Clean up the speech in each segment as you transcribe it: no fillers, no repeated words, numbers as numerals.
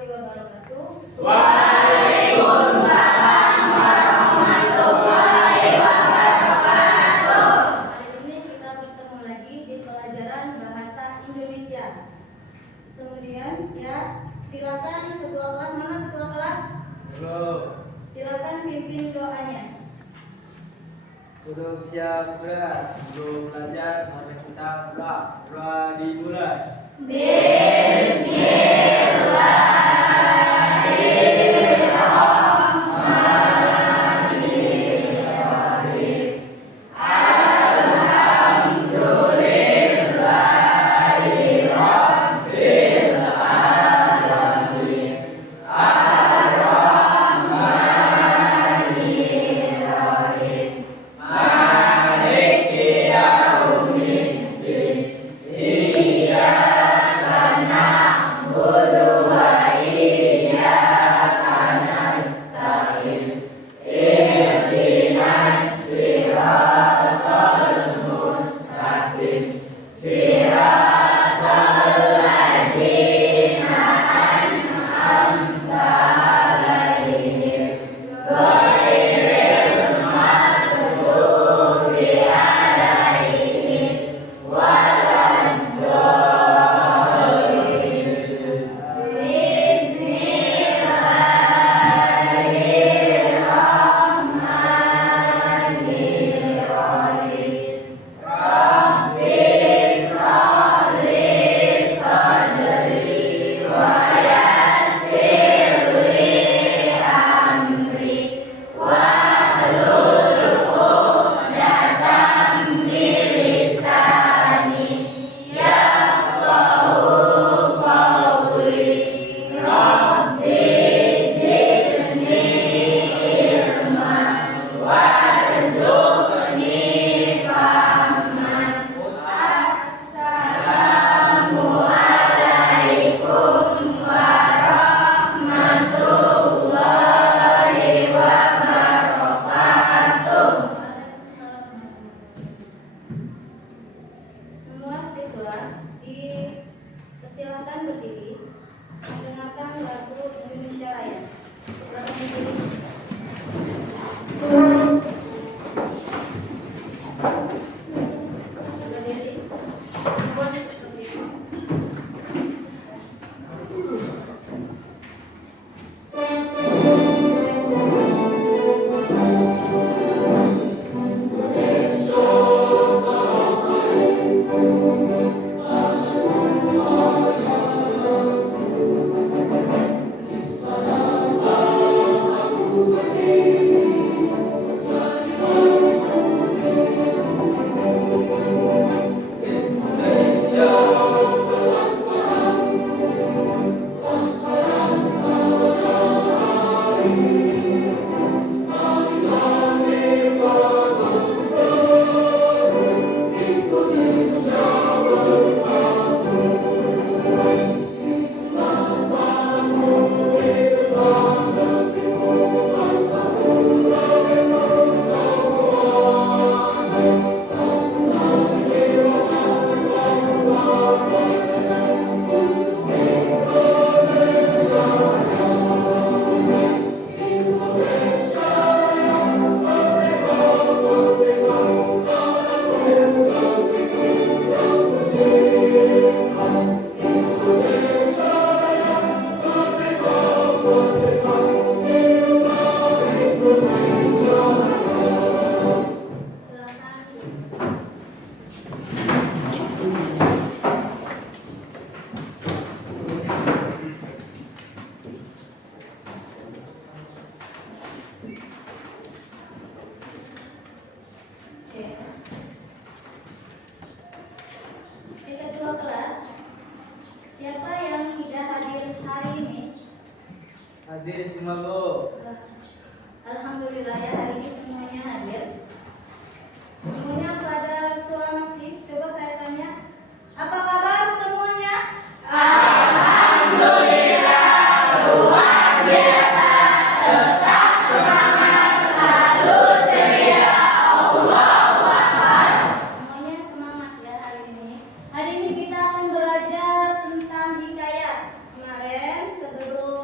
warahmatullahi wabarakatuh. Waalaikumsalam warahmatullahi wabarakatuh. Hari ini kita bertemu lagi di pelajaran bahasa Indonesia. Kemudian ya, silakan ketua kelas, mana ketua kelas? Halo. Silakan pimpin doanya. Duduk siap berat. Sebelum belajar mari kita berdoa dimulai. Semua siswa dipersilakan berdiri mendengarkan lagu Indonesia Raya. Silakan berdiri. Berdiri. Semua berdiri. Ketua kelas, siapa yang tidak hadir hari ini? Hadir Simago. Alhamdulillah ya, hari ini semuanya hadir. Semuanya pada selamat sih. Coba saya tanya, apa kabar semuanya? Semuanya semangat ya hari ini. Hari ini kita akan belajar tentang hikayat. Kemarin sebelum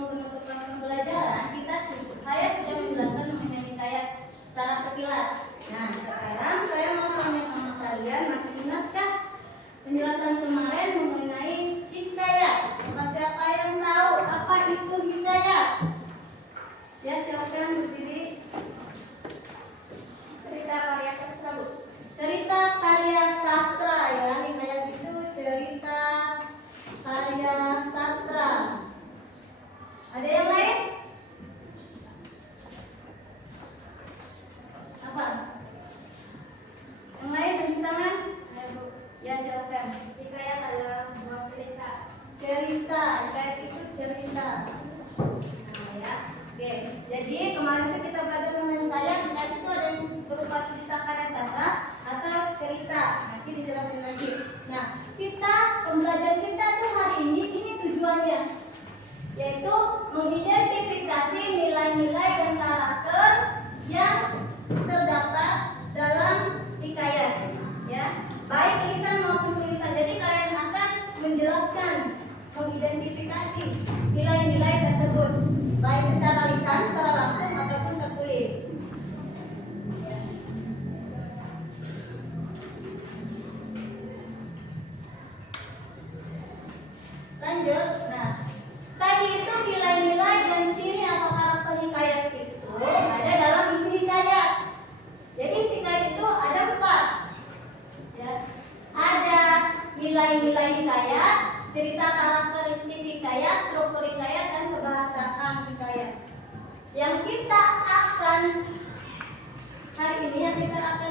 cerita. Hikayat itu cerita. Nah, ya. Oke. Jadi kemarin itu kita belajar mengenai hikayat. Hikayat itu ada yang berupa cerita karya sastra atau cerita. Nanti dijelasin lagi. Nah, pembelajaran kita tuh hari ini tujuannya yaitu mengidentifikasi nilai-nilai dan karakter yang terdapat dalam hikayat, ya, baik lisan maupun tulisan. Jadi kalian akan menjelaskan, mengidentifikasi nilai-nilai tersebut, baik secara lisan, secara langsung ataupun tertulis. Lanjut. Nah, tadi itu nilai-nilai dan ciri atau karakter hikayat itu ada dalam isi hikayat. Jadi isi hikayat itu ada 4. Ya. Ada nilai-nilai hikayat, cerita karakteristik hikayat, struktur hikayat, dan kebahasaan hikayat. Yang kita akan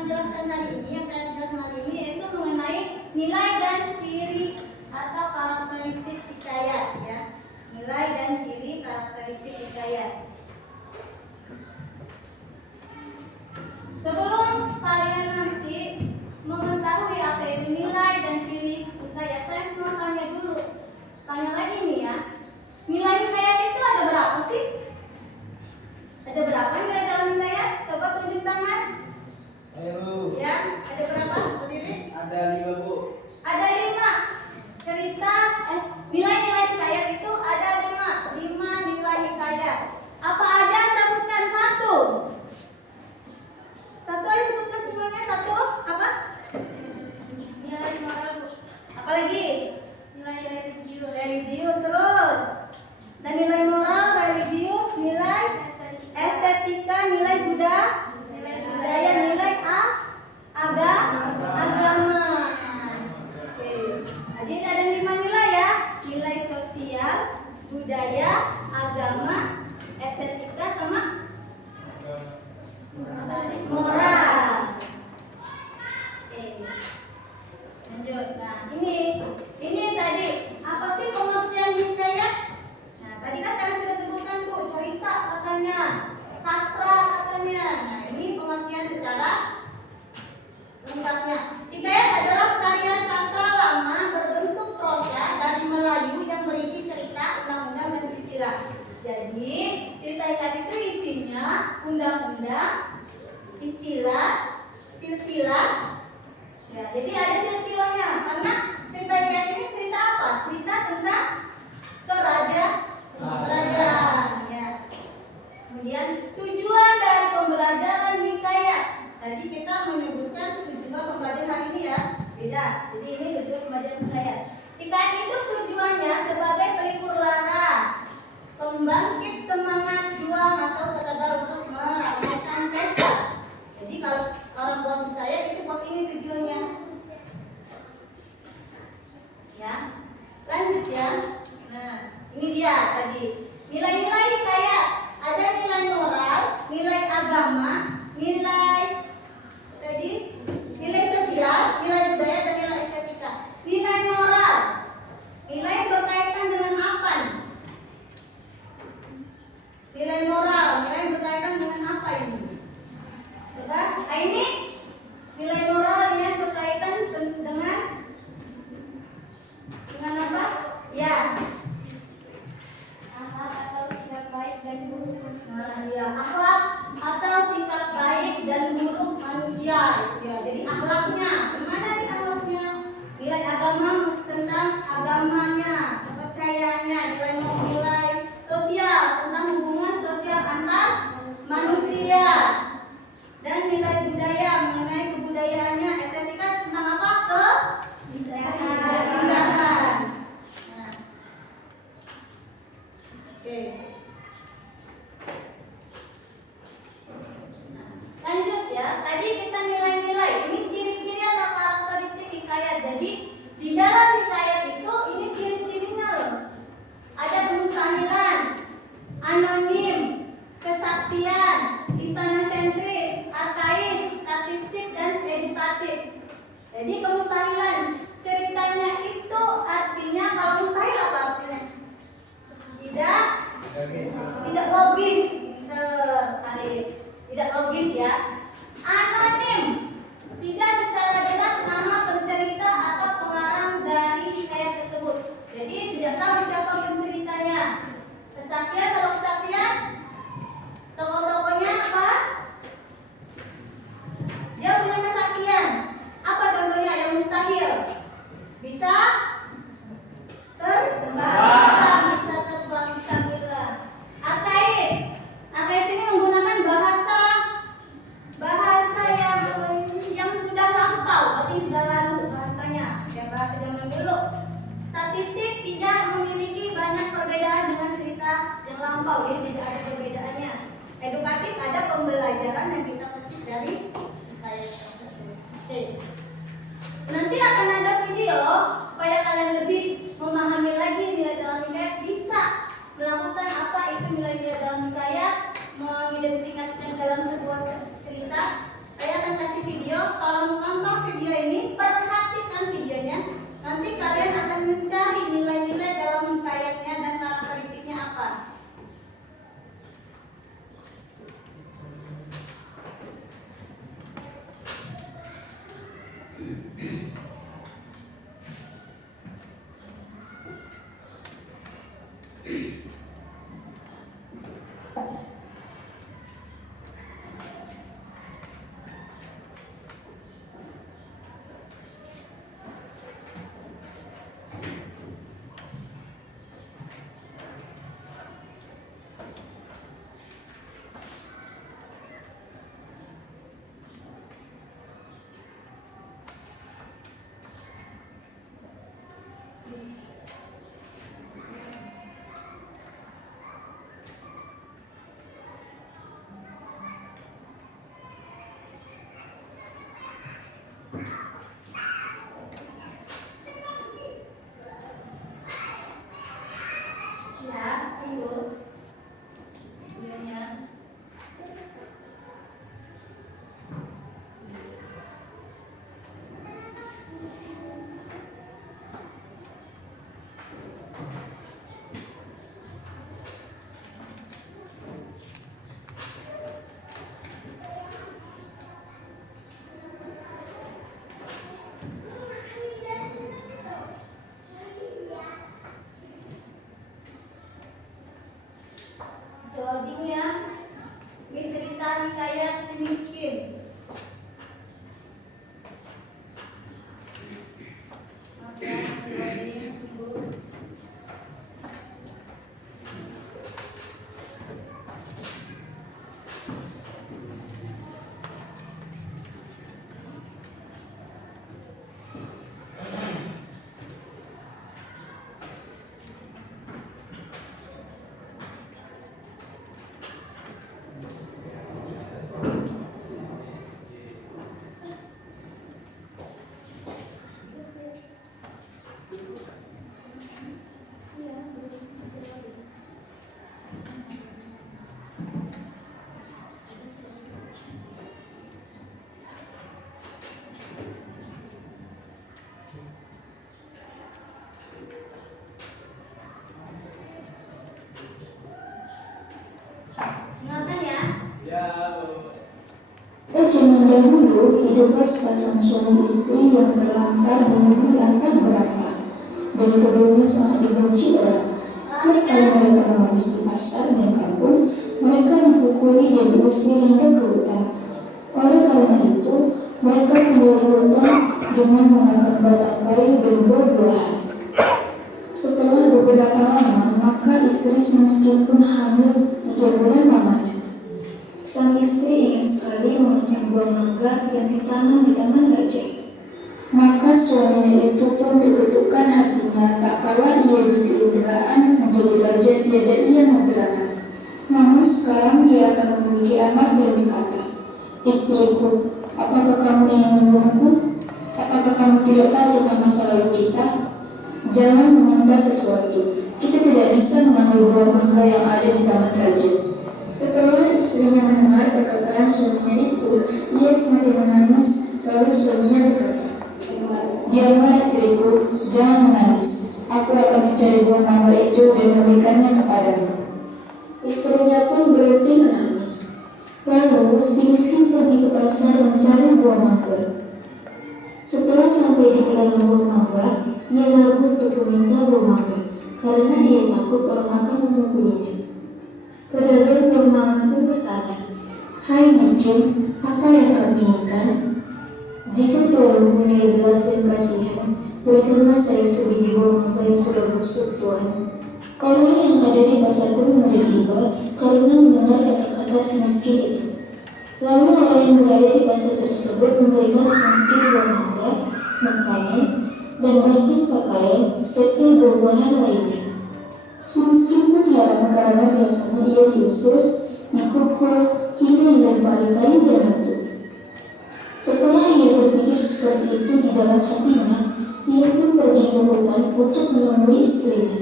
jelaskan hari ini, yang saya jelaskan hari ini yaitu mengenai nilai dan ciri atau karakteristik hikayat, ya. Nilai dan ciri karakteristik hikayat. Sebelum kalian nanti mengetahui apa itu nilai dan ciri hikayat, saya mau tanya dulu. Tanya lagi nih ya. Nilai hikayat itu ada berapa sih? Ada berapa nilai dalam hikayat? Coba tunjuk tangan. Ayo. Ya, ada berapa? Berdiri? Ada 5, Bu. Ada 5. Nilai-nilai hikayat itu ada 5 nilai hikayat. Apa aja? Sebutkan satu. Satu aja sebutkan semuanya. Satu apa? Nilai moral. Apa lagi? Nilai religius terus. Dan nilai moral, religius, nilai estetika, nilai budaya, nilai agama. Oke. Jadi ada 5 nilai ya. Nilai sosial, budaya, agama, estetika, sama moral. Oke. Lanjut. Nah, ini tadi apa sih pengertian hikayat? Nah, tadi kan kalian sudah sebutkan tuh cerita katanya, sastra katanya. Nah, ini pengertian secara lengkapnya. Hikayat adalah karya sastra lama berbentuk prosa dari Melayu yang berisi cerita, undang-undang, dan silsilah. Jadi cerita hikayat itu isinya undang-undang, istilah, silsilah. Ya, jadi ada silsilahnya. Karena cerita hikayat ini cerita apa? Cerita tentang kerajaan. Ya. Kemudian tujuan dari pembelajaran hikayat. Tadi kita menyebutkan tujuan pembelajaran hari ini ya. Beda. Jadi ini tujuan pembelajaran hikayat. Hikayat itu tujuannya sebagai pelipur lara, pembangkit semangat juang, atau sekadar untuk meramaikan pesta. Jadi kalau orang buat hikayat itu buat ini tujuannya. Ya. Lanjut ya. Nah, ini dia tadi. Nilai-nilai hikayat. Ada nilai moral, nilai agama, nilai sosial, nilai budaya, dan nilai estetika. Nilai moral, nilai yang berkaitan dengan apa? Nilai moral, nilai yang berkaitan dengan apa ini? Coba, ini nilai moral yang berkaitan dengan apa? Ya. Kesaktian, kalau kesaktian tokoh-tokohnya apa? Dia punya kesaktian. Apa contohnya yang mustahil? Bisa terbang, bisa terbang, bisa gerak. Ateis ini menggunakan bahasa yang sudah lampau, artinya sudah lalu bahasanya, ya bahasa zaman dulu. Statistik tidak memiliki banyak perbedaan dengan cerita yang lampau, jadi tidak ada perbedaannya. Edukatif ada pembelajaran yang kita petik dari kayak tersebut. Oke. Nanti akan ada video supaya kalian lebih memahami lagi nilai dalam hikayat, bisa melakukan apa itu nilai-nilai dalam hikayat, mengidentifikasikan dalam sebuah cerita. Saya akan kasih video, tolong tonton video ini, perhatikan videonya. Nanti kalian akan mencari nilai-nilai dalam hikayatnya dan karakteristiknya apa. Ya, tunggu. Videonya. Loading ya. Ini cerita hikayat si miskin. Oke, masih loading. Tunggu. Dengarkan ya. Zaman dahulu hiduplah sepasang suami istri yang terlantar di negeri antah berantah, dan keduanya sangat dibenci orang. Setiap kali mereka mengemis di pasar dan kampung, mereka dipukuli dan diusir hingga ke hutan. Oleh karena itu, mereka tinggal di hutan dengan memakan batang kayu dan buah-buahan. Setelah beberapa lama, maka istri sang istri pun hamil 3 bulan lamanya. Sang istri ingin sekali memakan buah mangga yang ditanam di taman raja. Maka suaminya itu pun tergetukkan hatinya, tak kala ia dikeinderaan menjadi raja tiada ia mau beranak. Namun sekarang ia akan memiliki anak dan berkata, "Istriku, apakah kamu ingin membunuhku? Apakah kamu tidak tahu tentang masa lalu kita? Jangan meminta sesuatu. Kita tidak bisa mengambil buah mangga yang ada di taman raja." Setelah istrinya mendengar perkataan suaminya itu, ia semakin menangis. Lalu suaminya berkata, "Diamlah istriku, jangan menangis. Aku akan mencari buah mangga itu dan memberikannya kepadamu." Istrinya pun berhenti menangis. Lalu si miskin pergi ke pasar mencari buah mangga. Setelah sampai di wilayah buah mangga, ia ragu untuk meminta buah mangga karena karena ia takut orang akan memukulinya. Pedagang buah mangga pun bertanya, "Hai miskin, apa yang kamu inginkan?" "Jika Tuhan mempunyai belas dan kasihan, berikanlah saya sebiji buah mangga yang sudah busuk, Tuhan." Orang yang ada di pasar pun menjadi iba karena mendengar kata-kata si miskin itu. Lalu orang yang berada di pasar tersebut memberikan si miskin buah mangga, makanan, dan bahkan pakaian serta buah-buahan lainnya. Si miskin pun heran karena biasanya ia diusir, dipukul, hingga dilempari kayu dan batu. Setelah ia berpikir seperti itu di dalam hatinya, ia pun pergi ke hutan untuk menemui istrinya.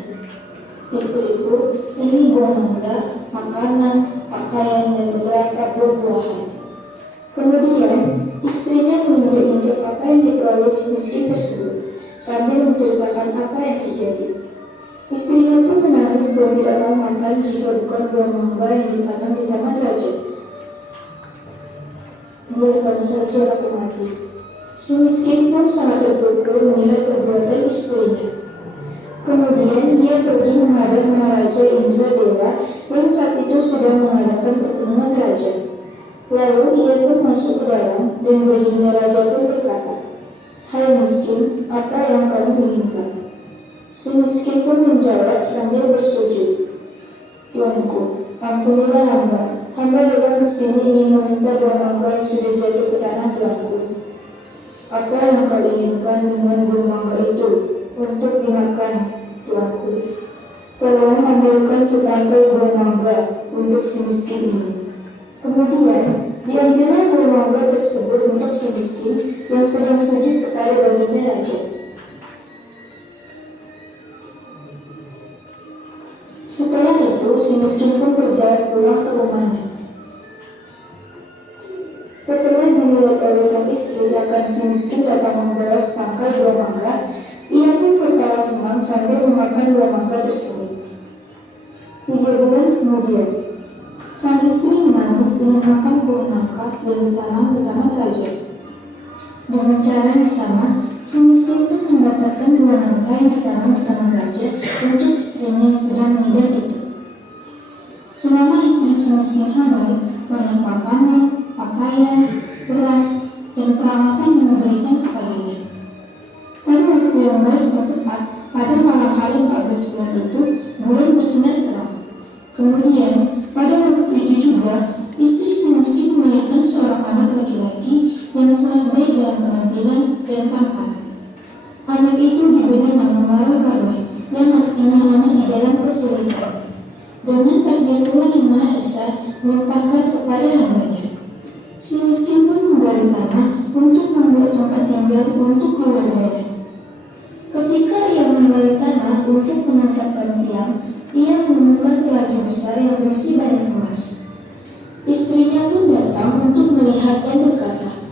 "Istriku, ini buah mangga, makanan, pakaian, dan beberapa buah-buahan." Kemudian istrinya menginjak-injak apa yang diperoleh si miskin tersebut sambil menceritakan apa yang terjadi. Istrinya pun menangis dan tidak mau makan jika bukan buah mangga yang ditanam di taman raja. "Biarkan saja aku mati." Si miskin pun sangat terpukul melihat perbuatan istrinya. Kemudian ia pergi menghadap Maharaja Indradewa yang saat itu sedang mengadakan pertemuan raja. Lalu ia pun masuk ke dalam dan baginda raja pun berkata, "Hai miskin, apa yang kamu inginkan?" Si miskin pun menjawab sambil bersujud, "Tuanku, ampunilah hamba. Hamba datang ke sini ingin meminta buah mangga yang sudah jatuh ke tanah Tuanku." "Apa yang kau inginkan dengan buah mangga itu untuk dimakan, Tuanku?" "Tolong ambilkan setangkai buah mangga untuk si miskin ini." Kemudian diambillah buah mangga tersebut untuk si miskin yang sedang sujud kepada baginda raja. Setelah itu si miskin pun berjalan pulang ke rumahnya. Setelah dilihat oleh sang istri akan si miskin datang membawa setangkai buah mangga, ia pun tertawa senang sambil memakan buah mangga tersebut. 3 bulan kemudian, sang istri menangis ingin makan buah nangka yang ditanam di taman raja. Dengan cara yang sama, si miskin pun mendapatkan buah nangka yang ditanam di taman raja untuk istrinya yang sedang mengidap itu. Selama istri si miskin hamil, banyak makanan, pakaian, beras, dan peralatan yang diberikan kepadanya. Pada waktu yang baik dan tepat, pada malam hari 14 bulan itu, bulan bersinar terang. Kemudian, pada waktu itu juga, istri si miskin melahirkan seorang anak laki-laki yang sangat baik dalam penampilan dan tampan. Anak itu diberi nama Malakarma, yang artinya anak di dalam kesulitan. Dengan takdir Tuhan yang Maha Esa melimpahkan kepada hambanya, si miskin pun menggali tanah untuk membuat tempat tinggal untuk keluarganya. Ketika ia menggali tanah untuk menancapkan tiang, ia menemukan telaju besar yang berisi banyak emas. Istrinya pun datang untuk melihat dan berkata,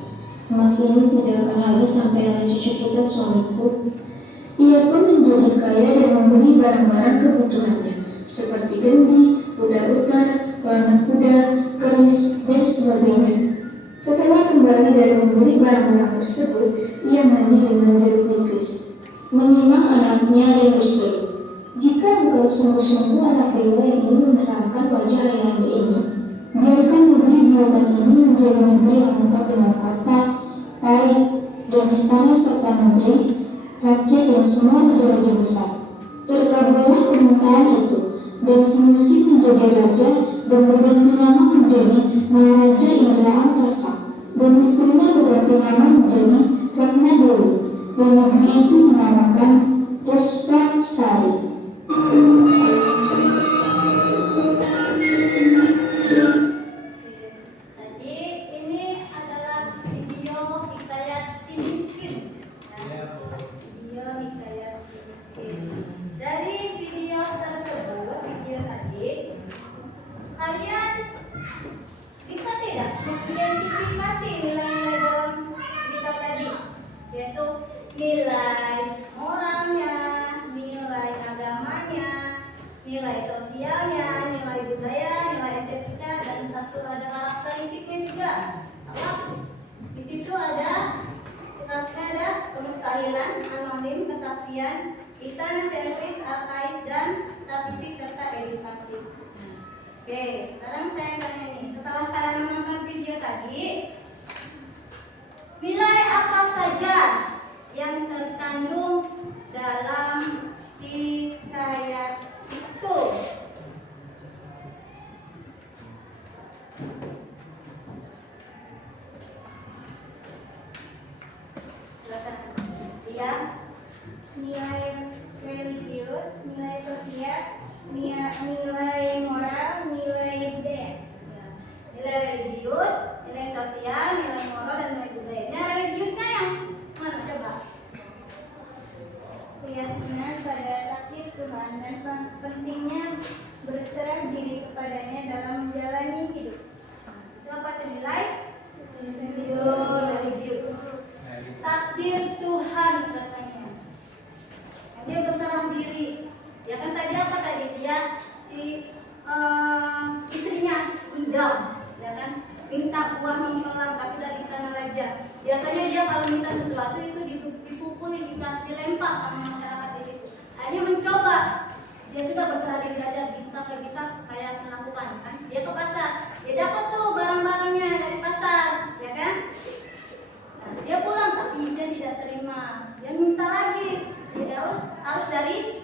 "Emas ini tidak akan habis sampai anak cucu kita, suamiku." Ia pun menjadi kaya dan membeli barang-barang kebutuhannya, seperti gendi, utar-utar, pelana kuda, keris, dan sebagainya. Setelah kembali dari membeli barang-barang tersebut, ia mandi dengan jeruk nipis, menyimak anaknya dan berseru, "Jika engkau sungguh-sungguh anak dewa yang ingin menerangkan wajah ayahanda ini, biarkan negeri buatan ini menjadi negeri yang lengkap dengan kota, parit, dan istana serta menteri, rakyat dan semua raja-raja besar." Terkabullah permintaan itu, dan si miskin menjadi raja dan berganti nama menjadi Maharaja Indra Angkasa, dan istrinya berganti nama menjadi Ratna Dewi, dan negeri itu dinamakan Puspasari. Jadi ini adalah video hikayat si miskin. Video hikayat si miskin. Dari video tersebut, video tadi, kalian bisa tidak mengidentifikasi nilai-nilai dalam cerita tadi, yaitu nilai moralnya, nilai agamanya, nilai sosialnya, nilai budaya, nilai estetika, dan satu ada karakteristiknya juga. Apa? Di situ ada sekali-sekali ada kemustahilan, anonim, kesaktian, istana sentris, arkais, dan statistik serta edukatif. Oke, sekarang saya tanya nih, setelah kalian menonton video tadi, nilai apa saja yang terkandung dalam hikayat itu? Ya, nilai religius, nilai sosial, nilai moral, nilai budaya. Ya. Nilai religius, nilai sosial, nilai moral, dan nilai budaya. Nah, religiusnya yang mana coba? Keyakinan pada takdir Tuhan dan pentingnya berserah diri kepadanya dalam menjalani hidup. Itu apa tuh nilai? Religius. Takdir Tuhan katanya. Dia berserah diri. Ya kan tadi apa tadi dia istrinya idam, ya kan minta uang menghilang tapi dari istana raja. Biasanya dia kalau minta sesuatu itu dipukuli, dikasih, dilempar sama masyarakat di situ. Akhirnya mencoba. Dia sudah berserah diri aja, bisa saya akan lakukan kan. Dia ke pasar, dia dapat tuh barang-barangnya dari pasar, ya kan? Nah, dia pulang tapi dia tidak terima. Dia minta lagi. Jadi harus dari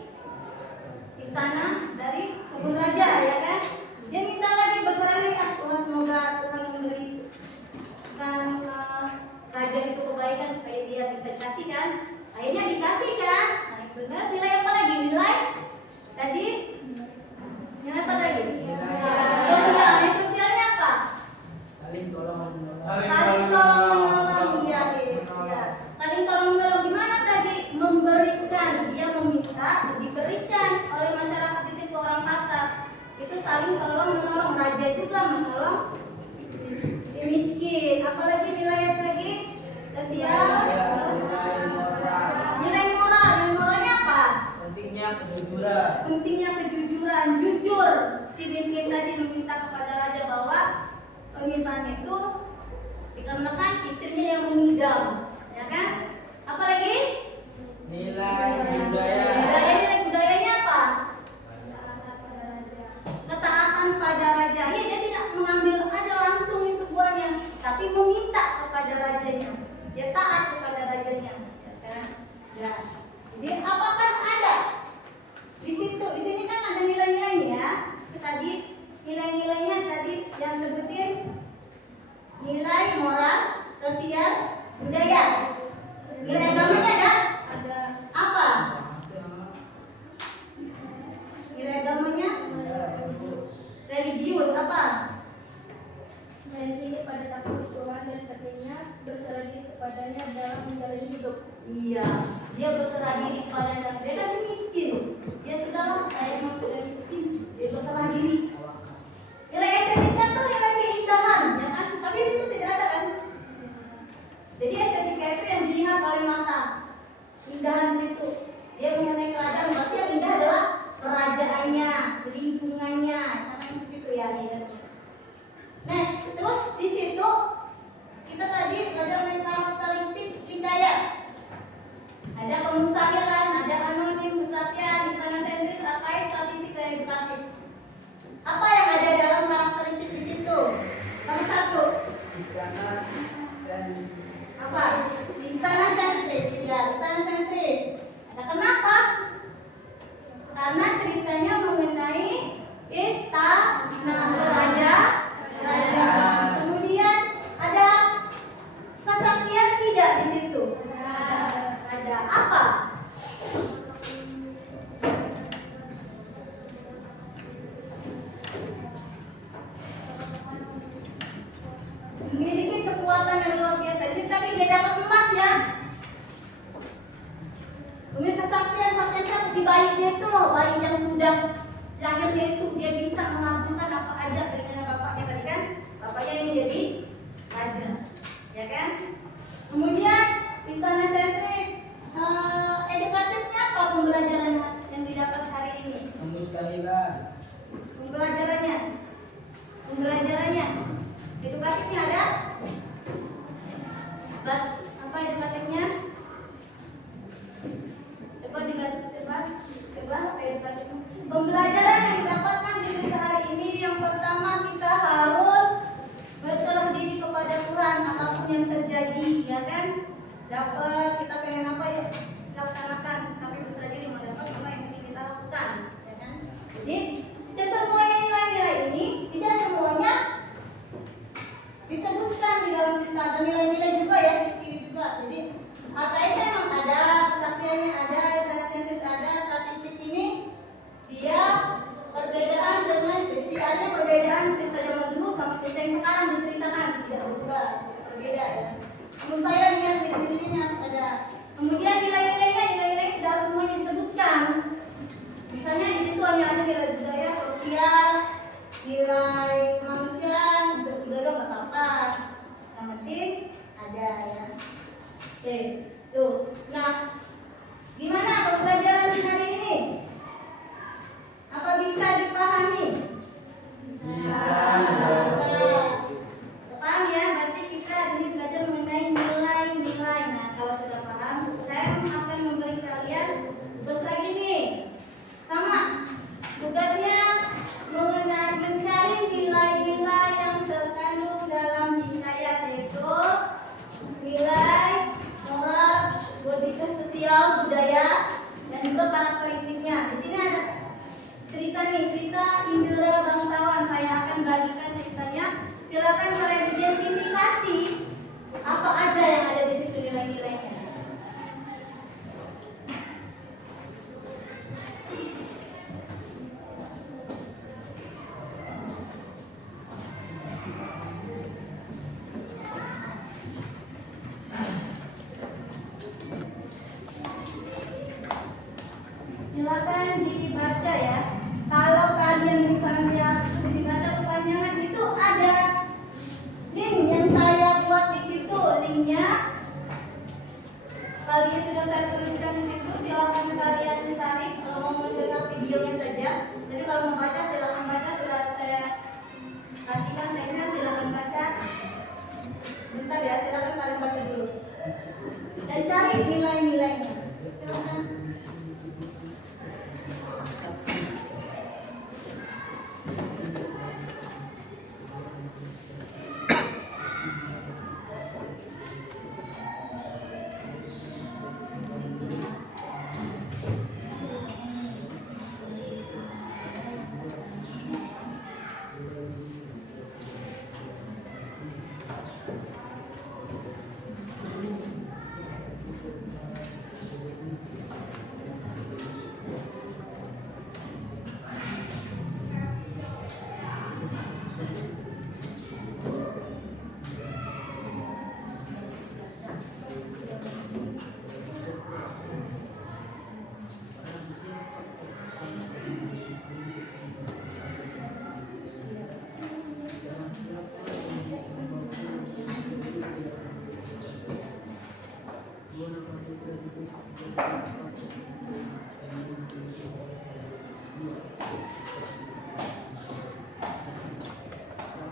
istana, dari kebun raja, ya kan? Dia minta lagi berserah diri, Tuhan semoga Tuhan memberikan raja itu kebaikan supaya dia bisa dikasihkan. Akhirnya dikasihkan. Nah, benar nilai apa lagi? Nilai tadi nilai apa tadi? Sosial. Nilai sosialnya apa? Saling tolong menolong. Saling tolong menolong. Ya. Saling tolong menolong. Gimana tadi? Memberikan. Dia meminta diberikan oleh masyarakat di situ, orang pasar. Itu saling tolong menolong. Raja juga menolong si miskin. Apalagi nilai apa lagi? Sosial. Nilai moral. Nilai moralnya apa? Pentingnya kejujuran. Pentingnya kejujuran. Jujur. Si miskin tadi meminta kepada raja bahwa permintaan itu dikarenakan istrinya yang mengidam, ya kan? Apalagi Nilai budaya. nilai budayanya apa? Ketaatan pada raja. Ya, dia tidak mengambil aja langsung itu buahnya, tapi meminta kepada rajanya. Dia taat kepada rajanya, ya kan? Ya. Jadi apakah ada di situ? Di sini kan ada nilai-nilainya. Tadi nilai-nilainya tadi yang sebutin nilai moral, sosial, budaya. Nilai agamanya ada? Apa? Nilai agamanya? Religius apa? Diri pada takdir Tuhan dan pentingnya berserah diri kepadanya dalam menjalani hidup. Iya, dia berserah diri kepadanya. Dia kan si miskin. Dia sudahlah, saya memang sudah miskin. Dia berserah diri. Nilai estetika tuh nilai keindahan, ya kan? Tapi di situ tidak ada kan? Jadi estetika itu yang dilihat oleh mata. Indahan di situ. Dia mengenai kerajaan, berarti yang indah adalah kerajaannya, lingkungannya, karena di situ ya lihatnya. Nah, terus di situ kita tadi belajar mengenai karakteristik hikayat. Ada kemustahilan, ada anonim, kesaktian, istana sentris, arkais, statistik, dan edukatif. Apa yang ada dalam karakteristik di situ? Nomor 1. Istana Apa? Istana sentris. Ya, istana sentris. Ada kenapa? Karena ceritanya mengenai istana kerajaan. Kemudian ada kesaktian tidak di situ? Ada apa? Memiliki kekuatan yang luar biasa. Jadi tadi dia dapat emas ya. Kemudian kesaktian siapa? Si bayinya itu, bayi yang sudah lahirnya itu dia bisa mengabulkan apa aja keinginan bapaknya tadi kan? Bapaknya yang jadi raja, ya kan? Kemudian istana sentris, edukatifnya apa pembelajaran yang didapat hari ini? kemustahilan. Pembelajarannya. Edukatifnya ada? Apa edukatifnya? Coba ya kan? Dapat kita pengen apa ya laksanakan, tapi berserah diri mau dapat apa yang ingin kita lakukan, ya kan? Jadi tidak semuanya nilai-nilai ini, tidak semuanya disebutkan di dalam cerita. Ada nilai-nilai juga ya, ciri-ciri juga. Jadi AKS memang ada, kesaktiannya ada, standar sentris ada, statistik ini dia perbedaan dengan, jadi tidak ada perbedaan cerita zaman dulu sama cerita yang sekarang diceritakan, tidak berubah, berbeda ya. Menurut saya ini ciri-cirinya harus ada. Kemudian nilai-nilai tidak harus semuanya disebutkan. Misalnya di situ hanya ada nilai budaya, sosial, nilai kemanusiaan, untuk juga dong nggak apa-apa. Yang penting ada ya. Oke, tuh. Nah, gimana pembelajaran hari ini? Apa bisa dipahami? Bisa. Paham ya? Berarti kita ini belajar mengenai nilai-nilai. Nah, kalau sudah paham, saya akan memberi kalian tugas lagi nih. Sama. Tugasnya mencari nilai-nilai yang terkandung dalam hikayat, yaitu nilai moral, etika, sosial, budaya, dan juga karakteristiknya. Di sini ada cerita nih, cerita Indra Bangsawan. Saya akan bagikan ceritanya. Silakan kalian identifikasi apa aja yang ada di situ nilai-nilainya. Silakan dibaca ya. Kalau kalian misalnya dibaca kepanjangan itu ada link yang saya buat di situ, linknya kalian sudah saya tuliskan di situ. Silakan kalian cari. Kalau mau mendengar videonya saja, jadi kalau mau baca silakan baca. Sudah saya kasihkan teksnya, silakan baca. Sebentar ya, silakan kalian baca dulu dan cari nilai-nilainya. Silakan.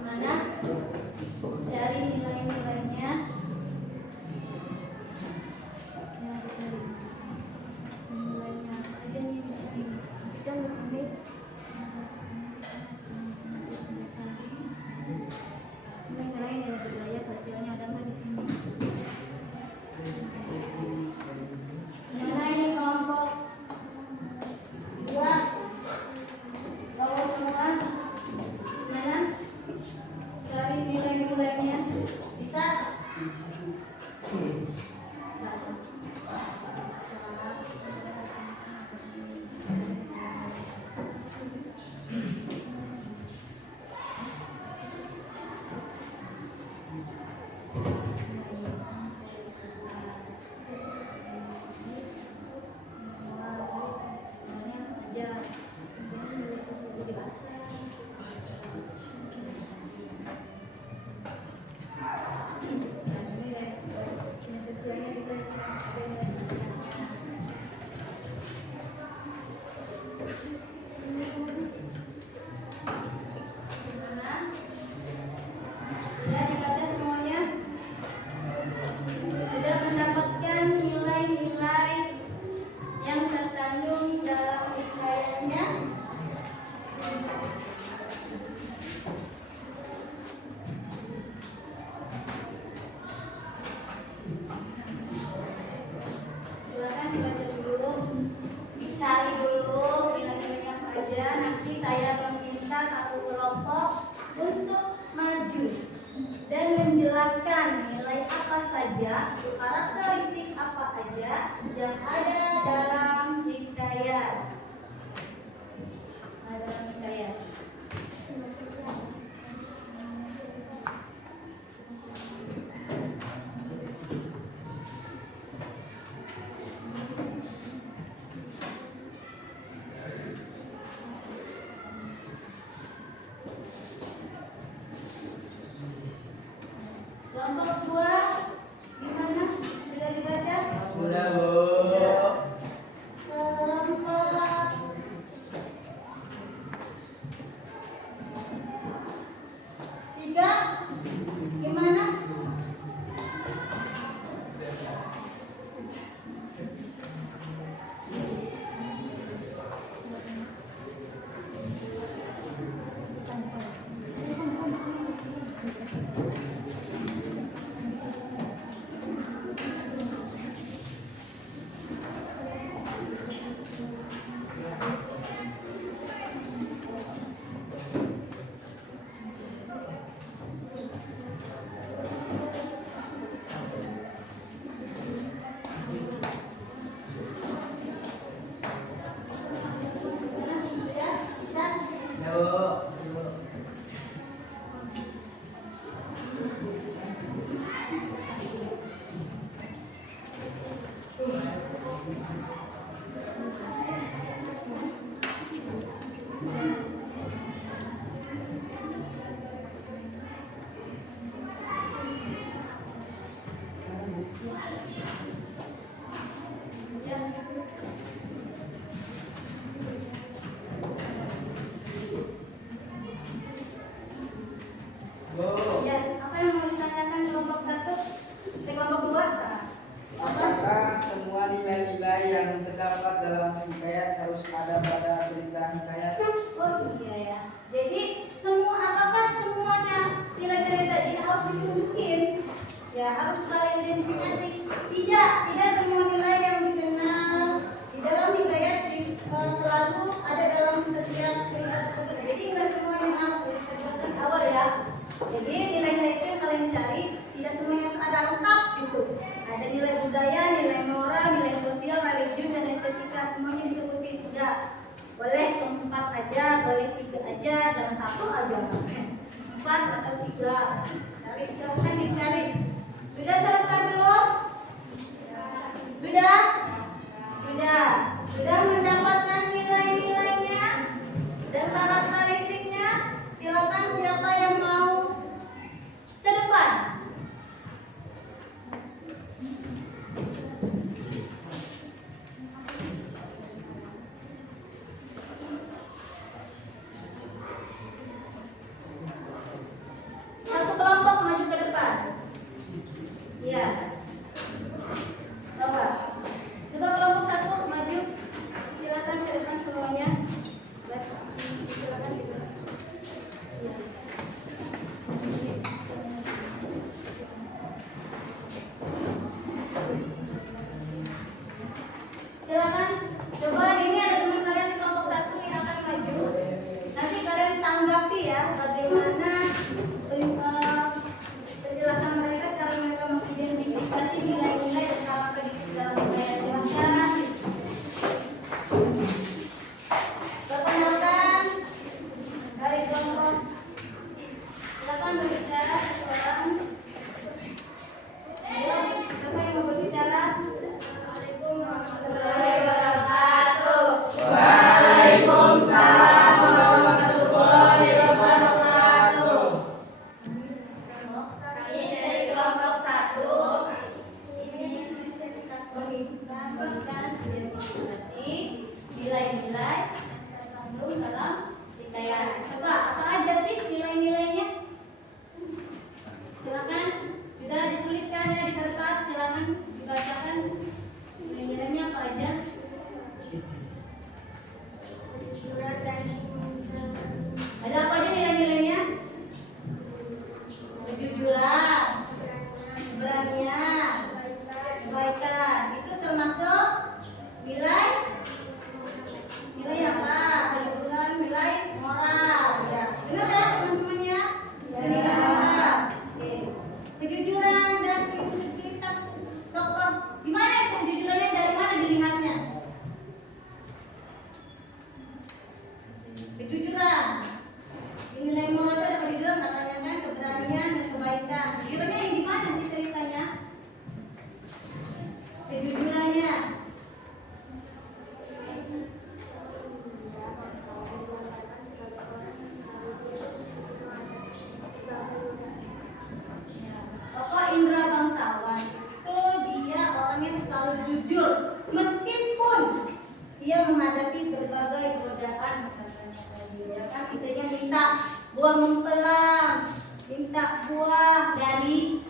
Mana? Cari nilai-nilainya. Ya, cari nilainya aja nih di sini. Kita di sini. Nilai-nilai budaya sosialnya ada nggak di sini? Mana ini kelompok 2? Bawa semua. Mana? Cari nilai-nilainya. Bisa? Kelompok 2 gimana? Sudah dibaca? Sudah, Bu. Kelompok 3 gimana? Sudah bisa? Ya, Bu. Bu. Ya, apa yang mau ditanyakan kelompok 1? Kelompok 2 salah. Apa? Apakah semua nilai-nilai yang terdapat dalam hikayat harus ada pada berita hikayat? Oh iya ya. Jadi apakah semuanya nilai-nilai tadi harus ditunjukin? Ya harus saling identifikasi. Tidak semua nilai yang dikenal di dalam hikayat selalu ada dalam setiap cerita tersebut. Jadi nggak semuanya harus disebutkan awal ya. Jadi nilai-nilai itu yang kalian cari tidak semuanya harus ada lengkap gitu. Ada nilai budaya, nilai moral, nilai sosial, religius dan estetika semuanya disebutin tidak. Boleh 4 aja, boleh 3 aja, dan 1 aja. 4 atau 3. Cari, silakan dicari. Sudah selesai belum? Sudah? Sudah. Sudah mendapatkan nilai-nilainya dan karakteristiknya? Silakan siapa yang mau ke depan. Satu kelompok maju ke depan. Iya. Coba. Coba kelompok 1 maju. Silakan ke depan semua. buah mempelai, minta buah dari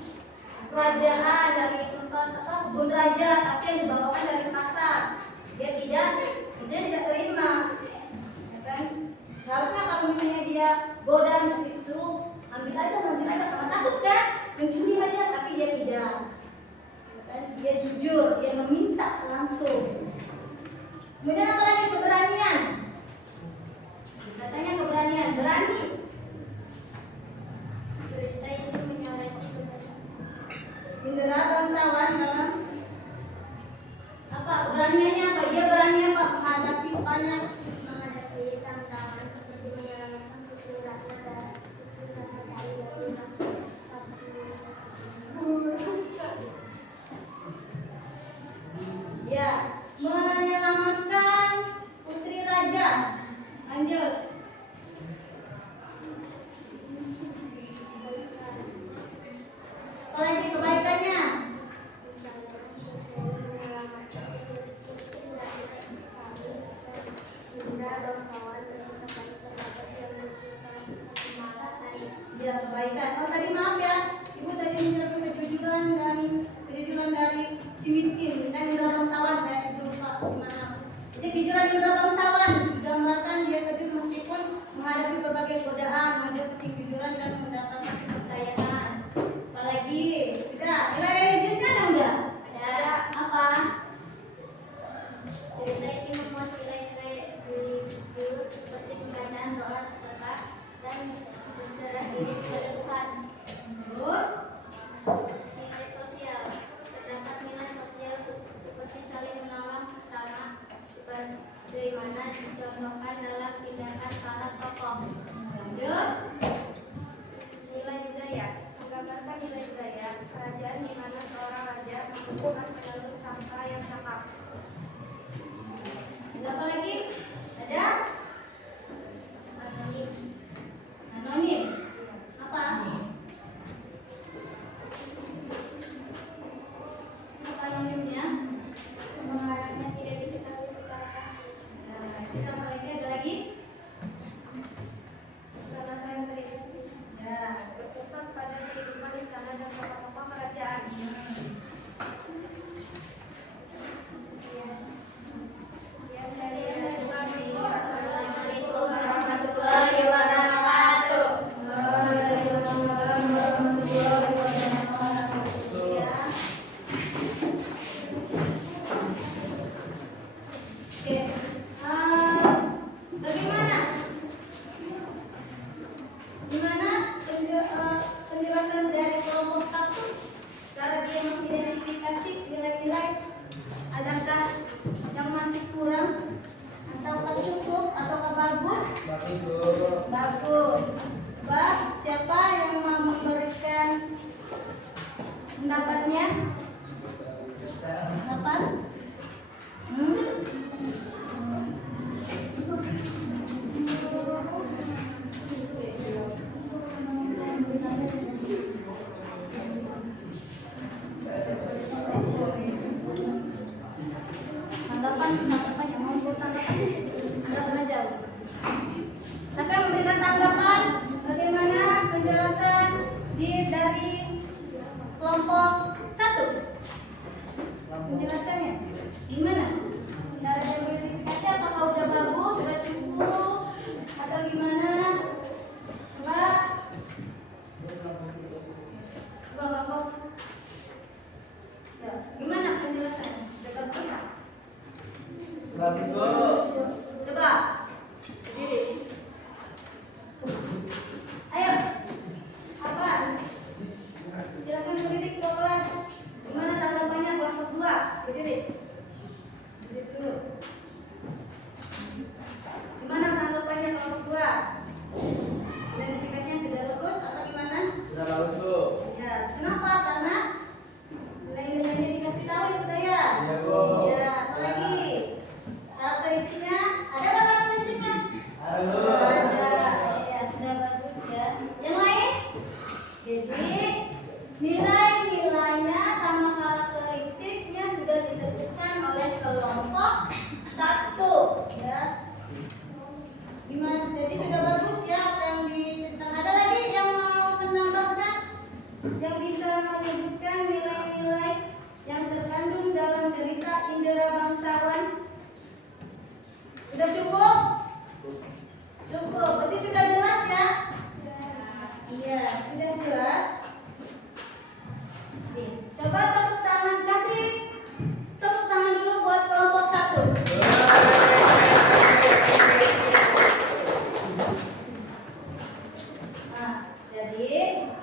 kerajaan, dari tempat kebun raja, tapi yang dibawakan dari pasar. Dia biasanya tidak terima, ya kan? Seharusnya kalau misalnya dia goda, suruh ambil aja, karena takut kan, mencuri aja, tapi dia tidak. Ya kan? Dia jujur, dia meminta langsung. Kemudian apa lagi? Keberanian. Katanya keberanian, berani. Cerita itu menyoroti Indra bangsawan dalam apa? Keberaniannya apa? Dia berani apa? Menghadapi banyak menghadapi tantangan seperti menyelamatkan putri rakyat dan putri Sarasari dari ya, menyelamatkan putri raja. Lanjut. Apalagi kebaikannya? Ya, kebaikan. Oh tadi maaf ya, Ibu tadi menjelaskan kejujuran dari si miskin. Kan Indra bangsawan, saya Ibu lupa gimana. Jadi kejujuran Indra bangsawan digambarkan dia setuju meskipun menghadapi berbagai godaan, menjadi kejujuran dan mendapatkan kepercayaan. Apalagi sudah nilai religiusnya ada enggak? Ada. Apa? Cerita ini memuat nilai-nilai religius seperti pembacaan doa sedekah dan berserah diri kepada Tuhan. Terus Nilai sosial, terdapat nilai sosial seperti saling menolong sesama sebagaimana dicontohkan dalam tindakan para tokoh. lanjut. Nilai budaya, menggambarkan nilai budaya kerajaan di mana seorang raja membutuhkan penerus tahta yang cakap. Ada apa lagi? Ada Anonim, anonim. Apa? Apa anonimnya? pengarangnya tidak diketahui secara pasti. Nah, kita apa lagi? Ada lagi? Istana sentris, Ya. berpusat pada kehidupan istana dan tokoh-tokoh kerajaan. Sekian dari kami. Assalamualaikum warahmatullahi wabarakatuh. Ya. Oke. Bagaimana? Gimana penjelasan dari kelompok 1? Cara dia mengidentifikasi nilai-nilai, adakah yang masih kurang ataukah cukup ataukah bagus? Bagus Bu. Bagus. Coba siapa yang mau memberikan pendapatnya? Pendapat? Tanggapan yang mau tanggapan? Tanggapan aja. Siapa yang memberikan tanggapan? Bagaimana penjelasan dari kelompok 1? Penjelasannya gimana? Cara Sudah cukup? Cukup. Berarti sudah jelas ya? Iya, sudah jelas. Oke, coba tepuk tangan, kasih tepuk tangan dulu buat kelompok 1. Nah, jadi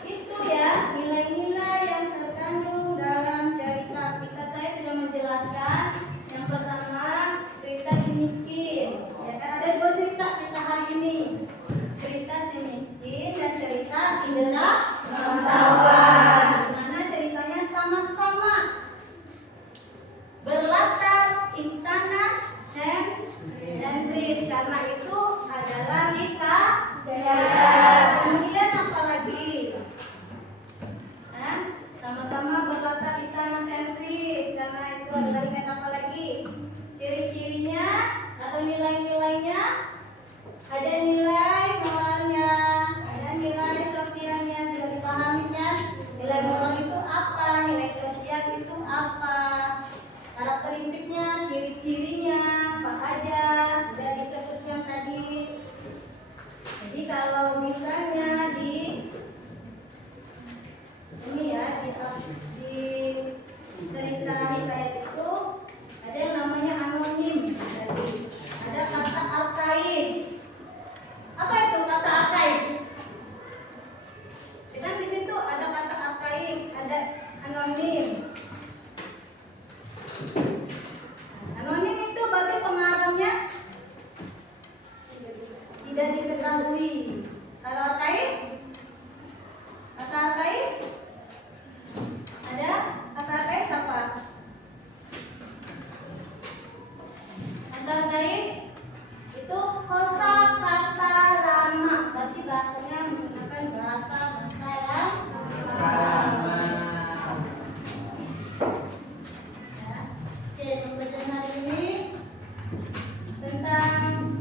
itu ya nilai-nilai yang terkandung dalam cerita. Saya sudah menjelaskan. Yang pertama, cerita si miskin. Ya kan ada 2 cerita kita hari ini. Cerita si miskin dan cerita Indra Bangsawan. Mana ceritanya sama-sama berlatar istana sentris, karena itu adalah Lika. Kemudian apa lagi? Sama-sama berlatar istana sentris, karena itu adalah Lika. Apa lagi? Ciri-cirinya atau nilai-nilainya? Ada nilai moralnya, ada nilai sosialnya, sudah dipahami kan? Nilai moral itu apa? Nilai sosial itu apa? Karakteristiknya, ciri-cirinya apa aja? Sudah disebutkan tadi. Jadi kalau misalnya di ini ya di cerita hikayat itu ada yang namanya anonim. Jadi ada kata arkais. Apa itu kata arkais? Kan di situ ada kata arkais, ada anonim. Anonim itu berarti pengarangnya tidak diketahui. Kalau arkais, kata arkais ada kata arkais apa? Kata arkais itu kosa kata lama, berarti bahasanya menggunakan bahasa yang lama. Ya. Oke, pembelajaran hari ini tentang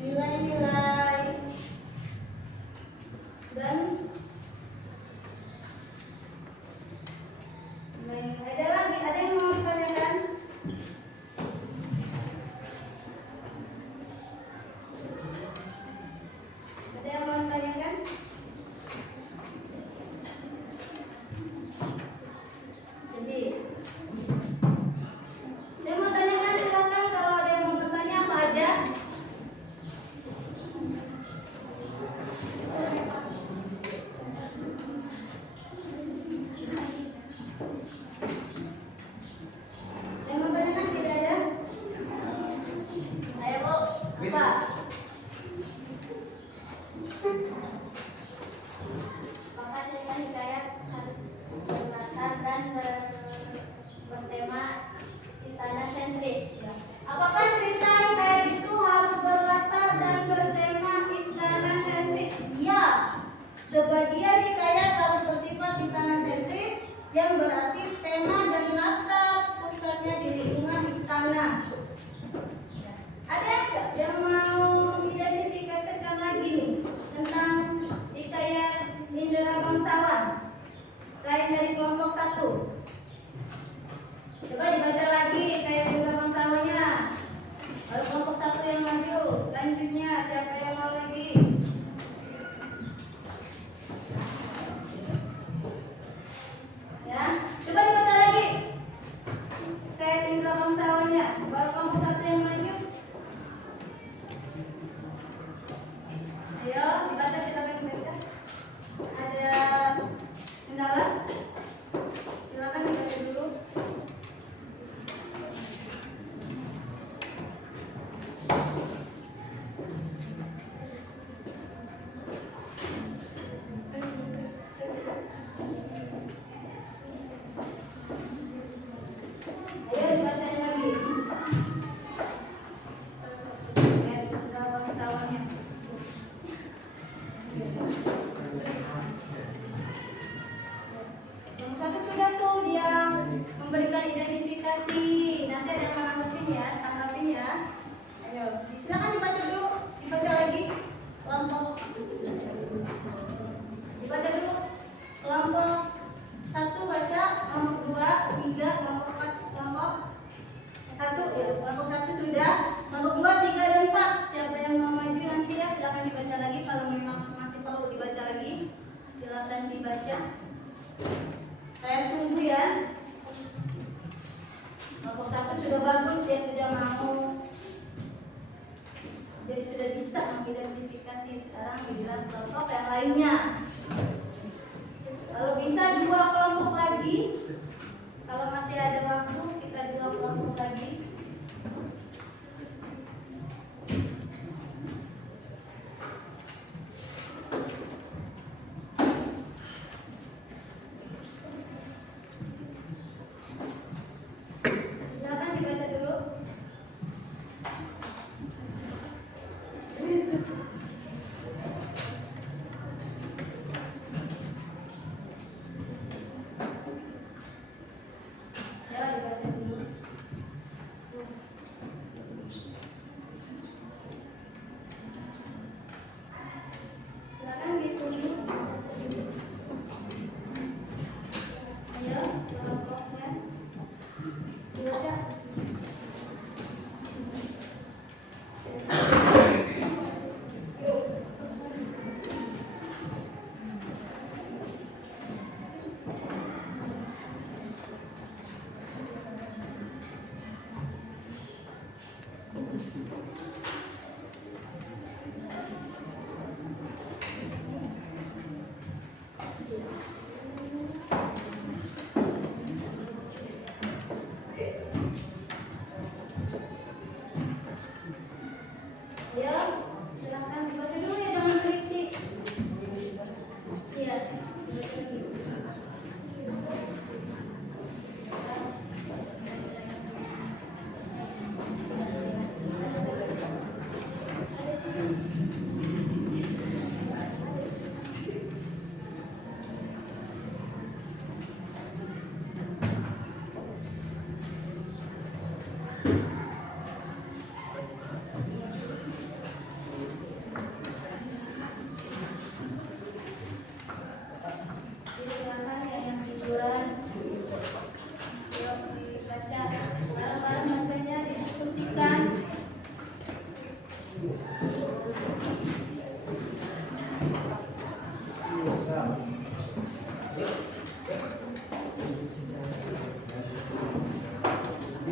nilai-nilai dan ada lagi, ada yang mau ditanyakan? Ada yang mau ditanyakan? Jadi, yang mau tanyakan silakan. Kalau ada yang mau bertanya apa aja? Yang mau tanyakan tidak ada? Ayo Bu, apa? Maka cerita hikayat harus berlatar dan bertema istana sentris. Apakah cerita hikayat itu harus berlatar dan bertema istana sentris? Ya. Sebagian hikayat harus bersifat istana sentris, yang berarti tema dan latar pusatnya di lingkungan istana. Ada nggak yang mau identifikasikan lagi nih tentang hikayat Indra Bangsawan? Lain dari kelompok 1. Coba dibaca lagi hikayat Indra Bangsawannya. Baru kelompok 1 yang maju. Lanjutnya siapa yang mau lagi? Ya, coba dibaca lagi. Hikayat Indra Bangsawannya. Baru kelompok 1 yang maju. Ayo dibaca, siapa yang baca? Ada kendala? Silakan dibaca dulu.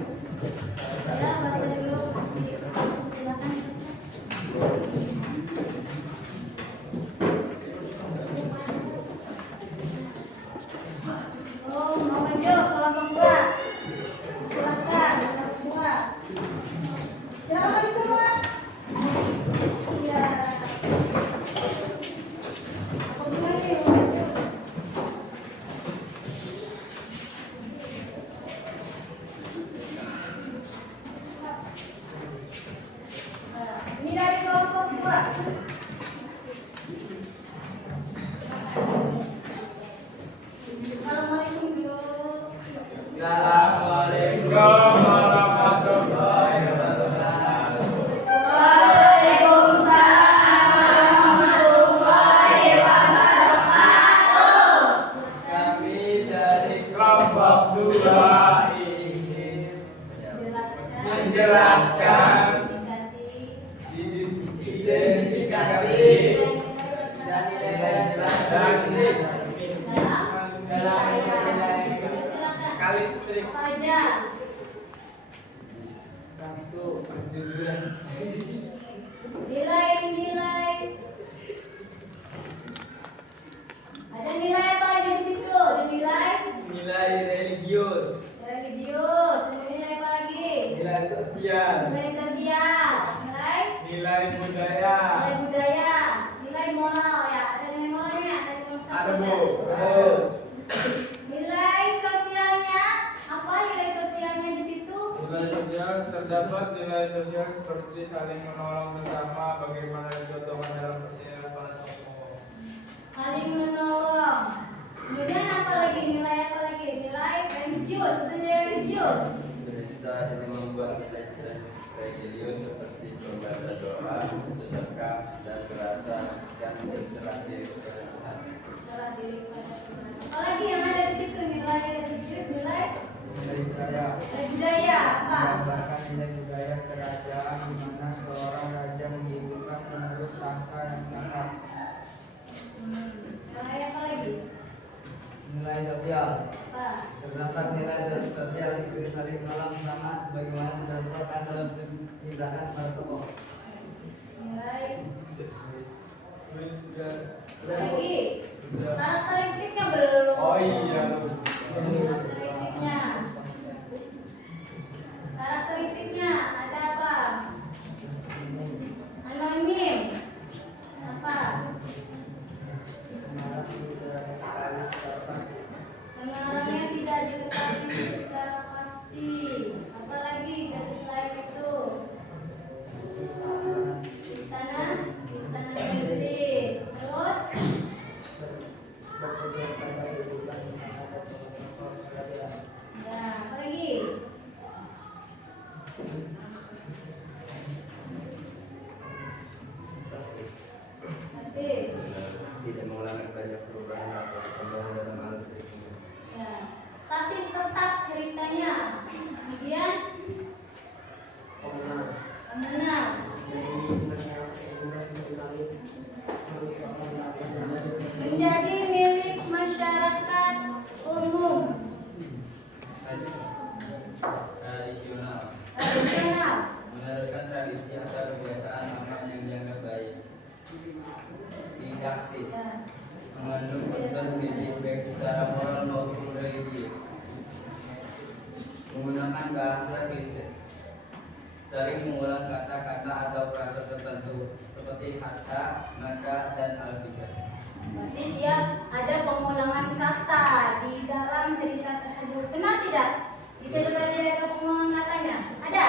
Ya, baca dulu. Silakan. Oh, mau maju kelompok 2. Silakan, kelompok 2. Silakan maju semua. Iya. Kelompok 2 nih, mau maju. Ini dari kelompok 2. Assalamualaikum dulu. Assalamualaikum warahmatullahi wabarakatuh. Kami dari kelompok 2 ingin menjelaskan identifikasi dan nilai-nilai kalistik. Apa aja? Satu penjujuran, Nilai-nilai. Ada nilai apa aja di situ? Ada nilai nilai religius, religius. Ada nilai apa lagi? nilai sosial, Nilai sosial. nilai budaya. Nilai budaya. Nilai moral ya. Ada nilai moralnya. Ada cuma satu Ada saja. Bu. Nilai sosialnya apa? Nilai sosialnya di situ? Nilai sosial terdapat nilai sosial seperti saling menolong sesama, bagaimana dicontohkan dalam percayaan para tokoh. Saling menolong. Kemudian apa lagi? Nilai apa lagi? Nilai religius. Ada nilai religius. Kita ini membuat nilai religius seperti membaca doa, sedekah, dan berasa dan berserah diri kepada Tuhan. Salah diri kepada Tuhan. Apalagi yang ada di situ nilai religius, nilai Nilai budaya. budaya apa? Menambahkan nilai budaya kerajaan di mana seorang raja membutuhkan penerus tahta yang cakap. Nilai apa lagi? Nilai sosial. Apa? Terdapat nilai sosial seperti saling menolong sesama sebagaimana dicontohkan dalam tindakan para tokoh. Nilai Dan lagi. Karakteristiknya belum. oh iya, Karakteristiknya. Karakteristiknya ada apa? Anonim. Apa? Pengarangnya tidak diketahui secara pasti. Apalagi dari selain itu? Istana Inggris. Terus ya, apa lagi? Statis. Tidak mengulangi banyak perubahan atau perkembangan dalam hal tersebut. Ya, statis tetap ceritanya. Kemudian pemenang. Menjadi milik masyarakat umum. Tradisional, Tradisional. meneruskan tradisi atau kebiasaan lama yang dianggap baik. Didaktis, Ya. mengandung unsur pendidik baik secara moral maupun religius. Menggunakan bahasa klise, sering mengulang kata-kata atau frasa tertentu seperti hatta, maka, dan alkisah. Berarti dia ada pengulangan kata di dalam cerita tersebut. Benar tidak? Di situ tadi ada pengulangan katanya. Ada?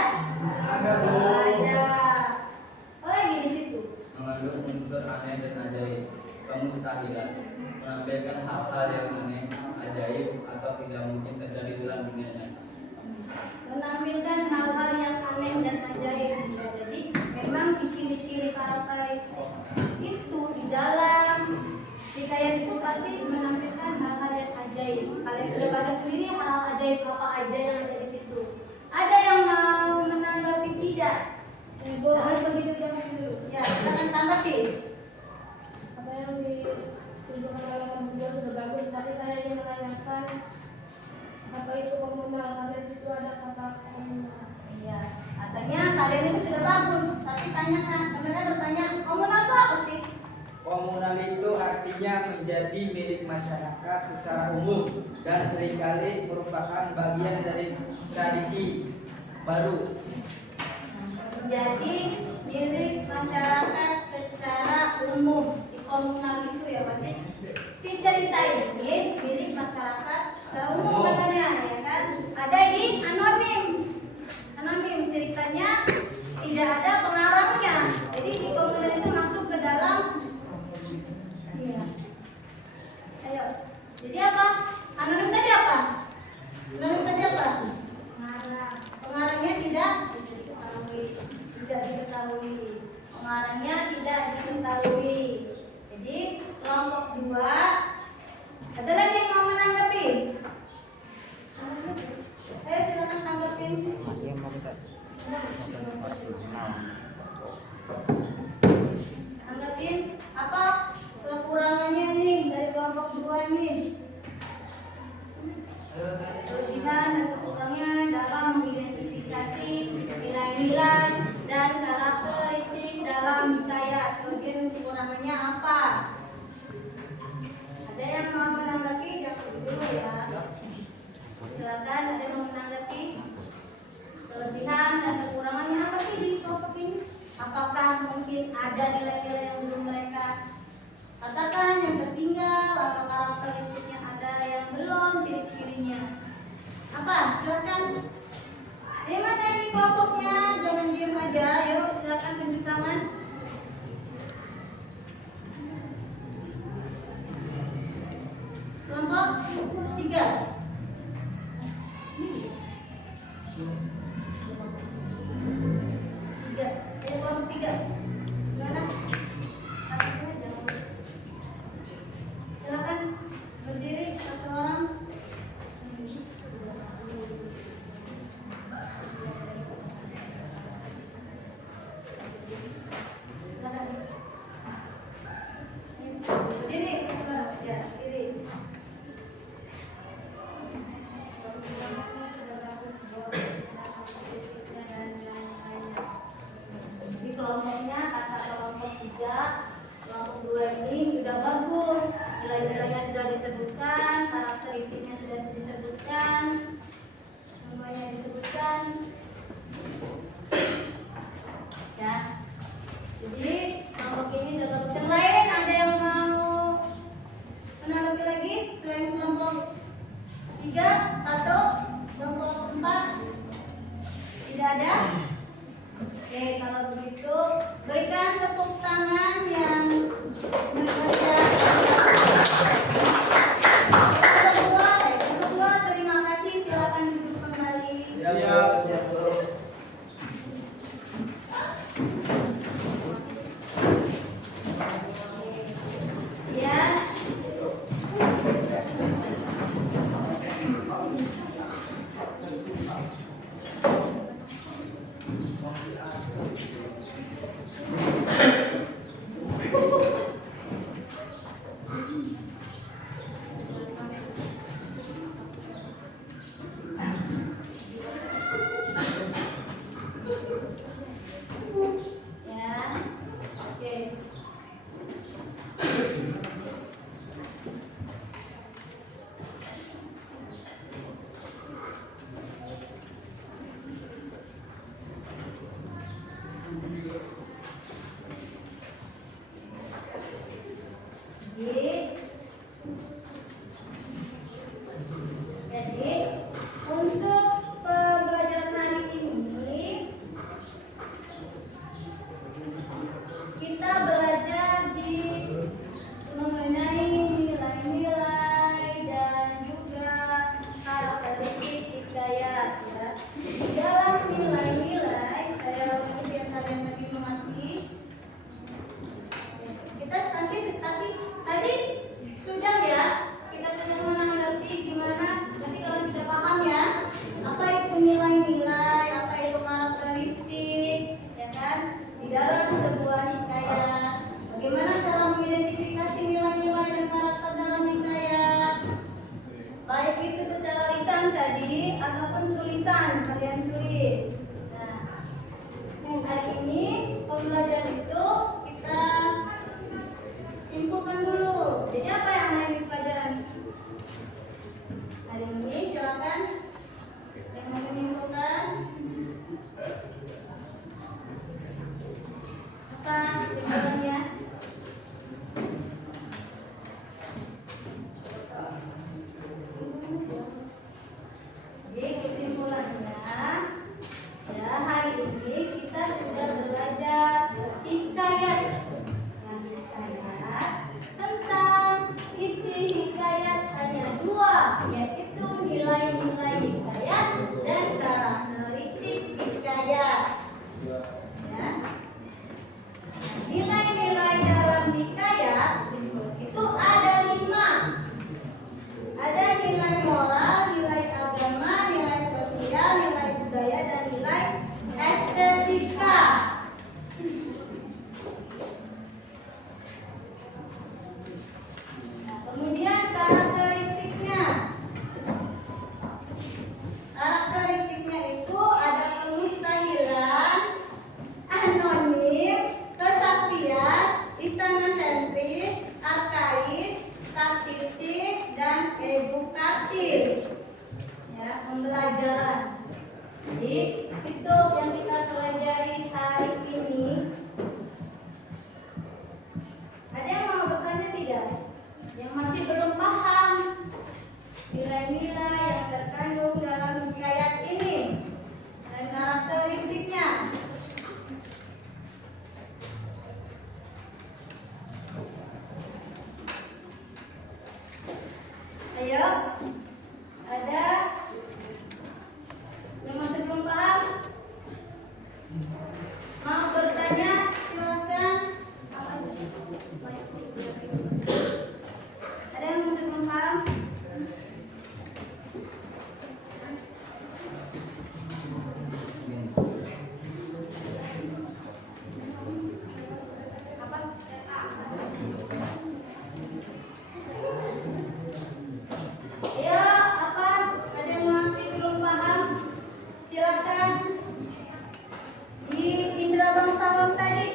Ada, Bu. Ada. Apa lagi di situ? Mengandung unsur aneh dan ajaib, kemustahilan, menampilkan hal-hal yang aneh, ajaib, atau tidak mungkin terjadi dalam dunia nyata. Menampilkan hal-hal yang aneh dan ajaib. Jadi memang ciri-ciri karakteristik itu di dalam hikayat itu pasti menampilkan hal-hal yang ajaib. Kalian sudah baca sendiri hal ajaib apa aja yang ada di situ. Ada yang mau menanggapi tidak? Ibu, harus begitu dulu. Ya, silakan tanggapi. Apa yang ditunjukkan oleh kamu berdua sudah bagus, tapi saya ingin menanyakan apa itu komunal, karena di situ ada kata komunal. Iya, katanya kalian itu sudah bagus, tapi tanyakan, mereka bertanya, komunal itu apa sih? Komunal itu artinya menjadi milik masyarakat secara umum dan seringkali merupakan bagian dari tradisi baru. Jadi milik masyarakat secara umum. Di komunal itu ya pasti si cerita ini milik masyarakat secara umum katanya, ya kan? Ada di anonim. Anonim ceritanya tidak ada pengarangnya. Jadi di komunal itu masuk ke dalam. Iya. Ayo. Jadi apa? Anonim tadi apa? Anonim tadi apa? Pengarangnya tidak diketahui. Pengarangnya tidak diketahui. Jadi kelompok 2. Ada lagi yang mau menanggapi? Ayo silakan tanggapin. Tanggapin apa kekurangannya nih dari kelompok 2 nih? Kelebihan dan kekurangannya dalam mengidentifikasi nilai-nilai dan karakteristik dalam hikayat. Kelebihan kekurangannya apa? Ada yang mau menanggapi? Jangan dulu ya. Silakan, ada yang mau menanggapi? Kelebihan dan kekurangannya apa sih di kelompok ini? Apakah mungkin ada nilai-nilai yang belum mereka katakan, yang tertinggal, atau karakteristik yang ada yang belum, ciri-cirinya apa? Silakan. Ayo mana di kelompoknya, jangan diam aja. Ayo silakan tunjuk tangan. Kelompok 3. Kelompok 3. Gimana? Silakan berdiri satu orang. Silakan. Berdiri satu orang. Ya, berdiri. Di kelompoknya kata kelompok 3, kelompok 2 ini sudah bagus. Nilai-nilainya sudah disebutkan, karakteristiknya sudah disebutkan, semuanya disebutkan. Ya. Jadi kelompok ini sudah bagus. Yang lain ada yang mau menanggapi lagi selain kelompok 3, 1, kelompok 4? Tidak ada? Oke, kalau begitu berikan tepuk tangan yang meriah. Kedua, terima kasih. Silakan duduk kembali. Ya. Ya. Oke. dalam sebuah hikayat. Bagaimana cara mengidentifikasi nilai-nilai dan karakter dalam hikayat? Baik itu secara lisan tadi ataupun tulisan, kalian tulis. Nah, hari ini pembelajaran itu kita simpulkan dulu. Jadi apa yang ada di pelajaran hari ini? Silakan yang mau menyimpulkan. Apa simpulannya? Jadi kesimpulannya, ya hari ini kita sudah belajar hikayat. Yang hikayat tentang isi hikayat hanya dua, yaitu nilai-nilai hikayat dan karakteristik hikayat. Ya. Nilai-nilai dalam hikayat itu ada 5. Ada nilai moral, nilai agama, nilai sosial, nilai budaya, dan nilai estetika. Nah, kemudian karakteristiknya. Karakteristiknya itu ada kemustahilan, anonim, kesaktian, istana sentris, arkais, statistik, dan edukatif. Ya, pembelajaran. Jadi itu yang kita pelajari hari ini. Ada yang mau bertanya tidak? Yang masih belum paham nilai-nilai yang terkandung dalam hikayat ini dan karakteristiknya. Ayo, ada yang masih belum paham? Mau bertanya? Silakan. Ada yang masih belum paham? Ya, apa? Ada yang masih belum paham? Silakan. Di Indra Bangsawan tadi.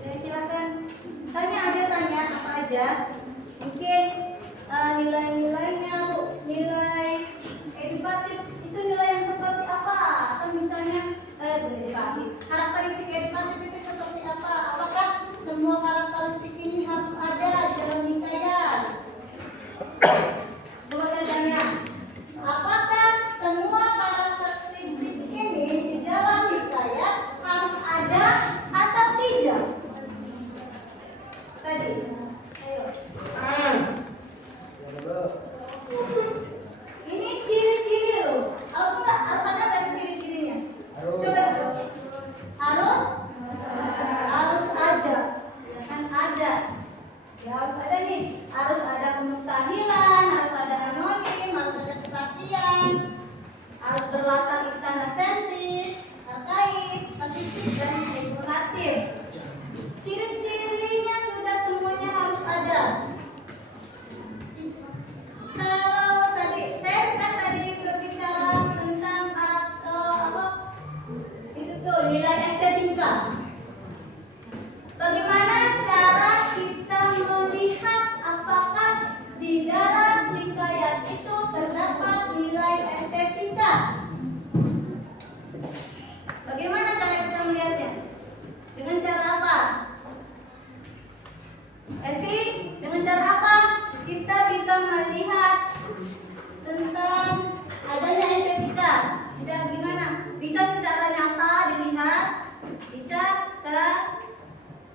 Ya, silakan. Tanya apa aja. Mungkin nilai-nilainya, Bu. Nilai edukatif itu nilai yang seperti apa? Atau misalnya edukatif. Karakteristik edukatif itu seperti apa? Apakah semua karakteristik ini harus ada di dalam hikayat? Coba saya tanya, apakah semua karakteristik ini di dalam hikayat harus ada atau tidak? Tadi, ayo. Ini ciri-ciri loh. Harus ada nggak sih ciri-cirinya? Coba. Harus ada. Ya kan ada. Ya harus ada nih. Harus ada kemustahilan, harus ada anonim, harus ada kesaktian, harus berlatar istana sentris, arkais, statistik, dan edukatif. Ciri-cirinya sudah semuanya harus ada. Kalau tadi saya kan tadi berbicara tentang itu tuh nilai estetika. Bagaimana cara kita melihat apakah di dalam hikayat itu terdapat nilai estetika? Bagaimana cara kita melihatnya? Dengan cara apa? Evi, dengan cara apa kita bisa melihat tentang adanya estetika? Tidak gimana? Bisa secara nyata dilihat, bisa secara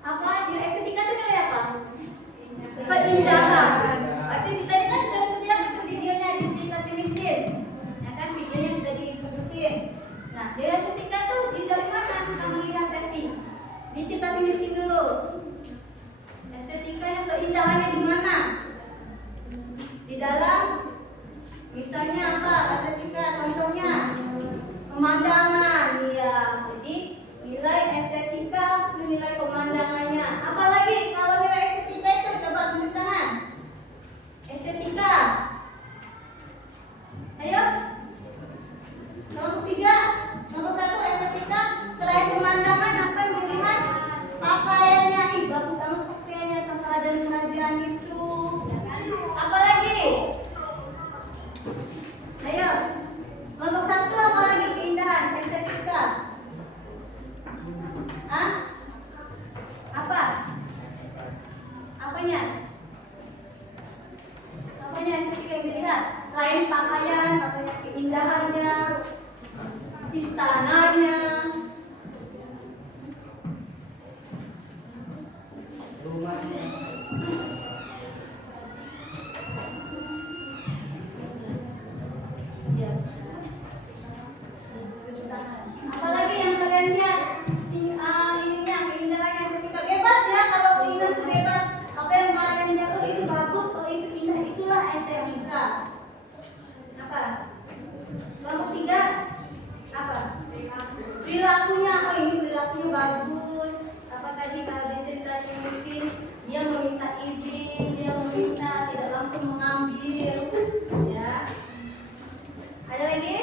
apa? Nilai estetika itu nilai apa? Keindahan. Berarti tadi kan sudah sediakan videonya di cerita si miskin. Ya kan videonya sudah disebutin. Nah, nilai estetika itu dari mana kita melihat Evi? Di cerita si miskin dulu. Estetika yang keindahannya di mana? Di dalam misalnya apa estetika contohnya pemandangan ya bagus sama pakaiannya tentara dan kerajaan itu, ya kan? Apalagi? Ayo, nomor 1 apalagi keindahan estetika? Hah? Apa? Apanya? Apanya estetika yang dilihat? Selain pakaian keindahannya, istananya, rumahnya. ya. Apalagi yang kalian lihat? Ininya keindahannya estetika bebas ya. Kalau keindahan itu bebas, apa yang kalian lihat oh itu bagus, oh itu indah, itulah estetika. Apa? Kelompok 3 apa? Perilakunya, oh ini perilakunya bagus. Apa tadi kalau dia cerita si miskin, dia meminta izin, dia meminta tidak langsung mengambil, ya. Ada lagi?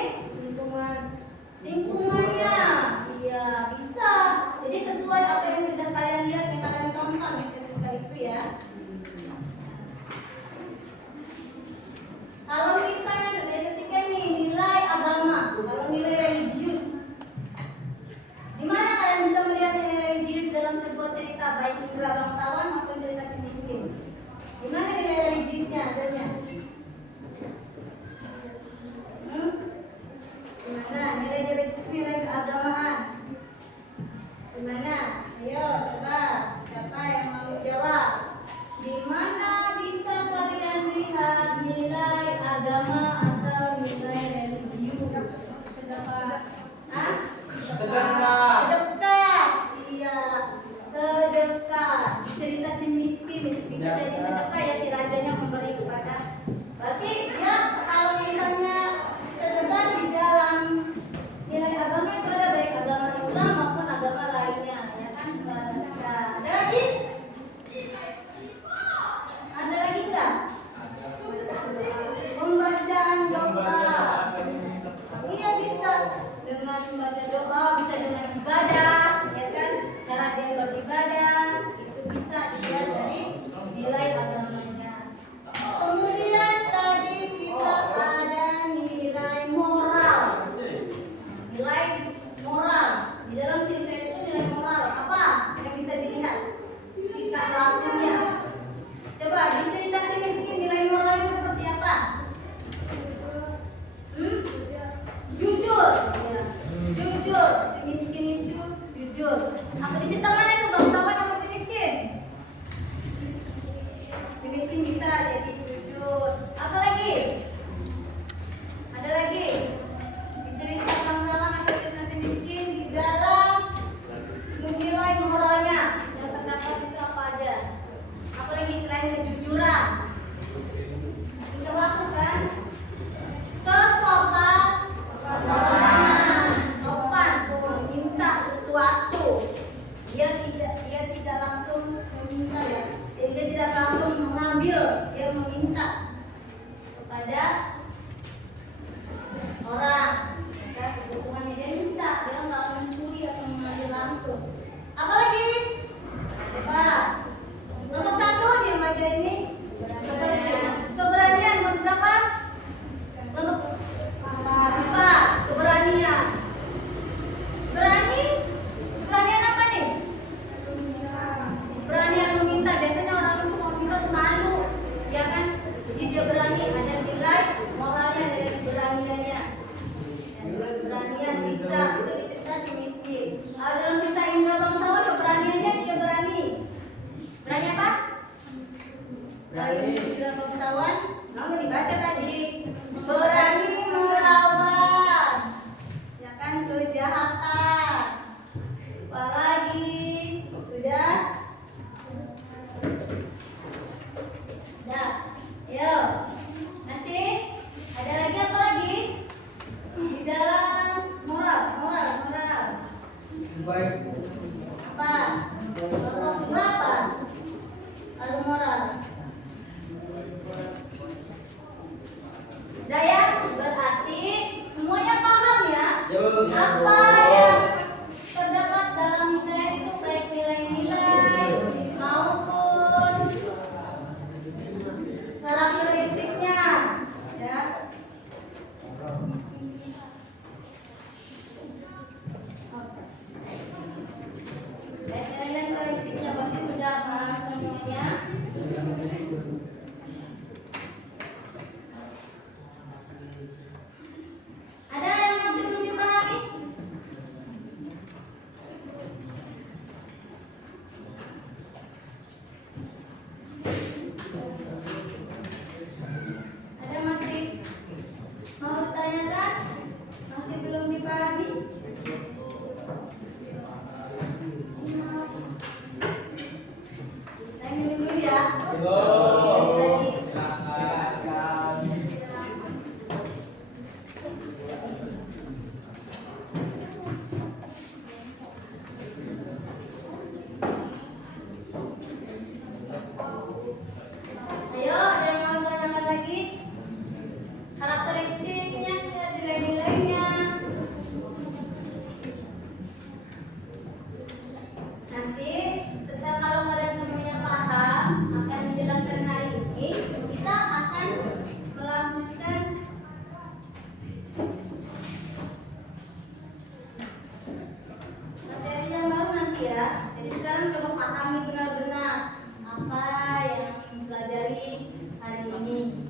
Lingkungannya, iya bisa. Jadi sesuai apa yang sudah kalian lihat, yang kalian tonton estetika itu ya. Kalau misalnya sudah estetika ini nilai agama, kalau nilai religius, di mana kalian bisa melihat nilai religius dalam sebuah cerita baik Indra bangsawan maupun cerita si miskin? Di mana nilai religiusnya adanya? Di mana nilai religius, nilai keagamaan? Di mana? Ayo coba, siapa yang mau jawab? Di mana bisa kalian lihat nilai agama atau nilai religius? Sedekah. Hah? Sedekah. Iya, sedekah. Cerita si miskin itu bisa jadi sedekah ya, si rajanya memberi kepada. Berarti ya kalau misalnya sedekah di dalam nilai agama itu ada baik agama Islam maupun agama lainnya, ya kan? Sedekah. Ada lagi? Ada lagi enggak? Pembacaan doa. Iya bisa dengan membaca doa, bisa dengan ibadah, ya kan? Cara dia beribadah itu bisa dilihat dari nilai agamanya. Kemudian tadi kita ada nilai moral. Nilai moral di dalam cerita itu nilai moral apa yang bisa dilihat? Tingkah lakunya. Coba di cerita si miskin nilai moralnya seperti apa? Jujur, ya. Jujur. Si miskin itu jujur. Apa di cerita mana itu bangsawan apa si miskin? Si miskin bisa jadi jujur. Apa lagi? Ada lagi? Di cerita bangsawan atau cerita si miskin di dalam menilai moralnya yang terdapat itu apa aja? Apalagi selain kejujuran, kita lakukan kesopanan, sopan, meminta sesuatu. Dia tidak langsung meminta ya, dia tidak langsung mengambil, dia meminta kepada orang. Ya, kebutuhannya dia minta, dia nggak mencuri atau mengambil langsung. Apalagi? Coba. Nomor 1 di remaja ini keberanian. Berapa? Nomor 4 keberanian. Keberanian apa nih? Keberanian meminta. Biasanya orang itu mau minta tuh malu, ya kan? Jadi dia berani. Ada nilai moralnya, nilai keberaniannya. Nilai keberanian bisa itu dicerita si miskin. Kalau dalam cerita Indra bangsawan keberaniannya dia berani. Berani apa? Berani Indra bangsawan. Mau dibaca tadi. Berani melawan, ya kan, kejahatan. Apalagi sudah. Dah. Ayo. Masih ada lagi apa lagi? Di dalam moral. Baik. Apa? Kelompok 2 apa? Kalau moral. Daya berarti semuanya paham ya? Apa yang terdapat dalam nilai itu baik nilai-nilai pahami benar-benar apa yang dipelajari hari ini.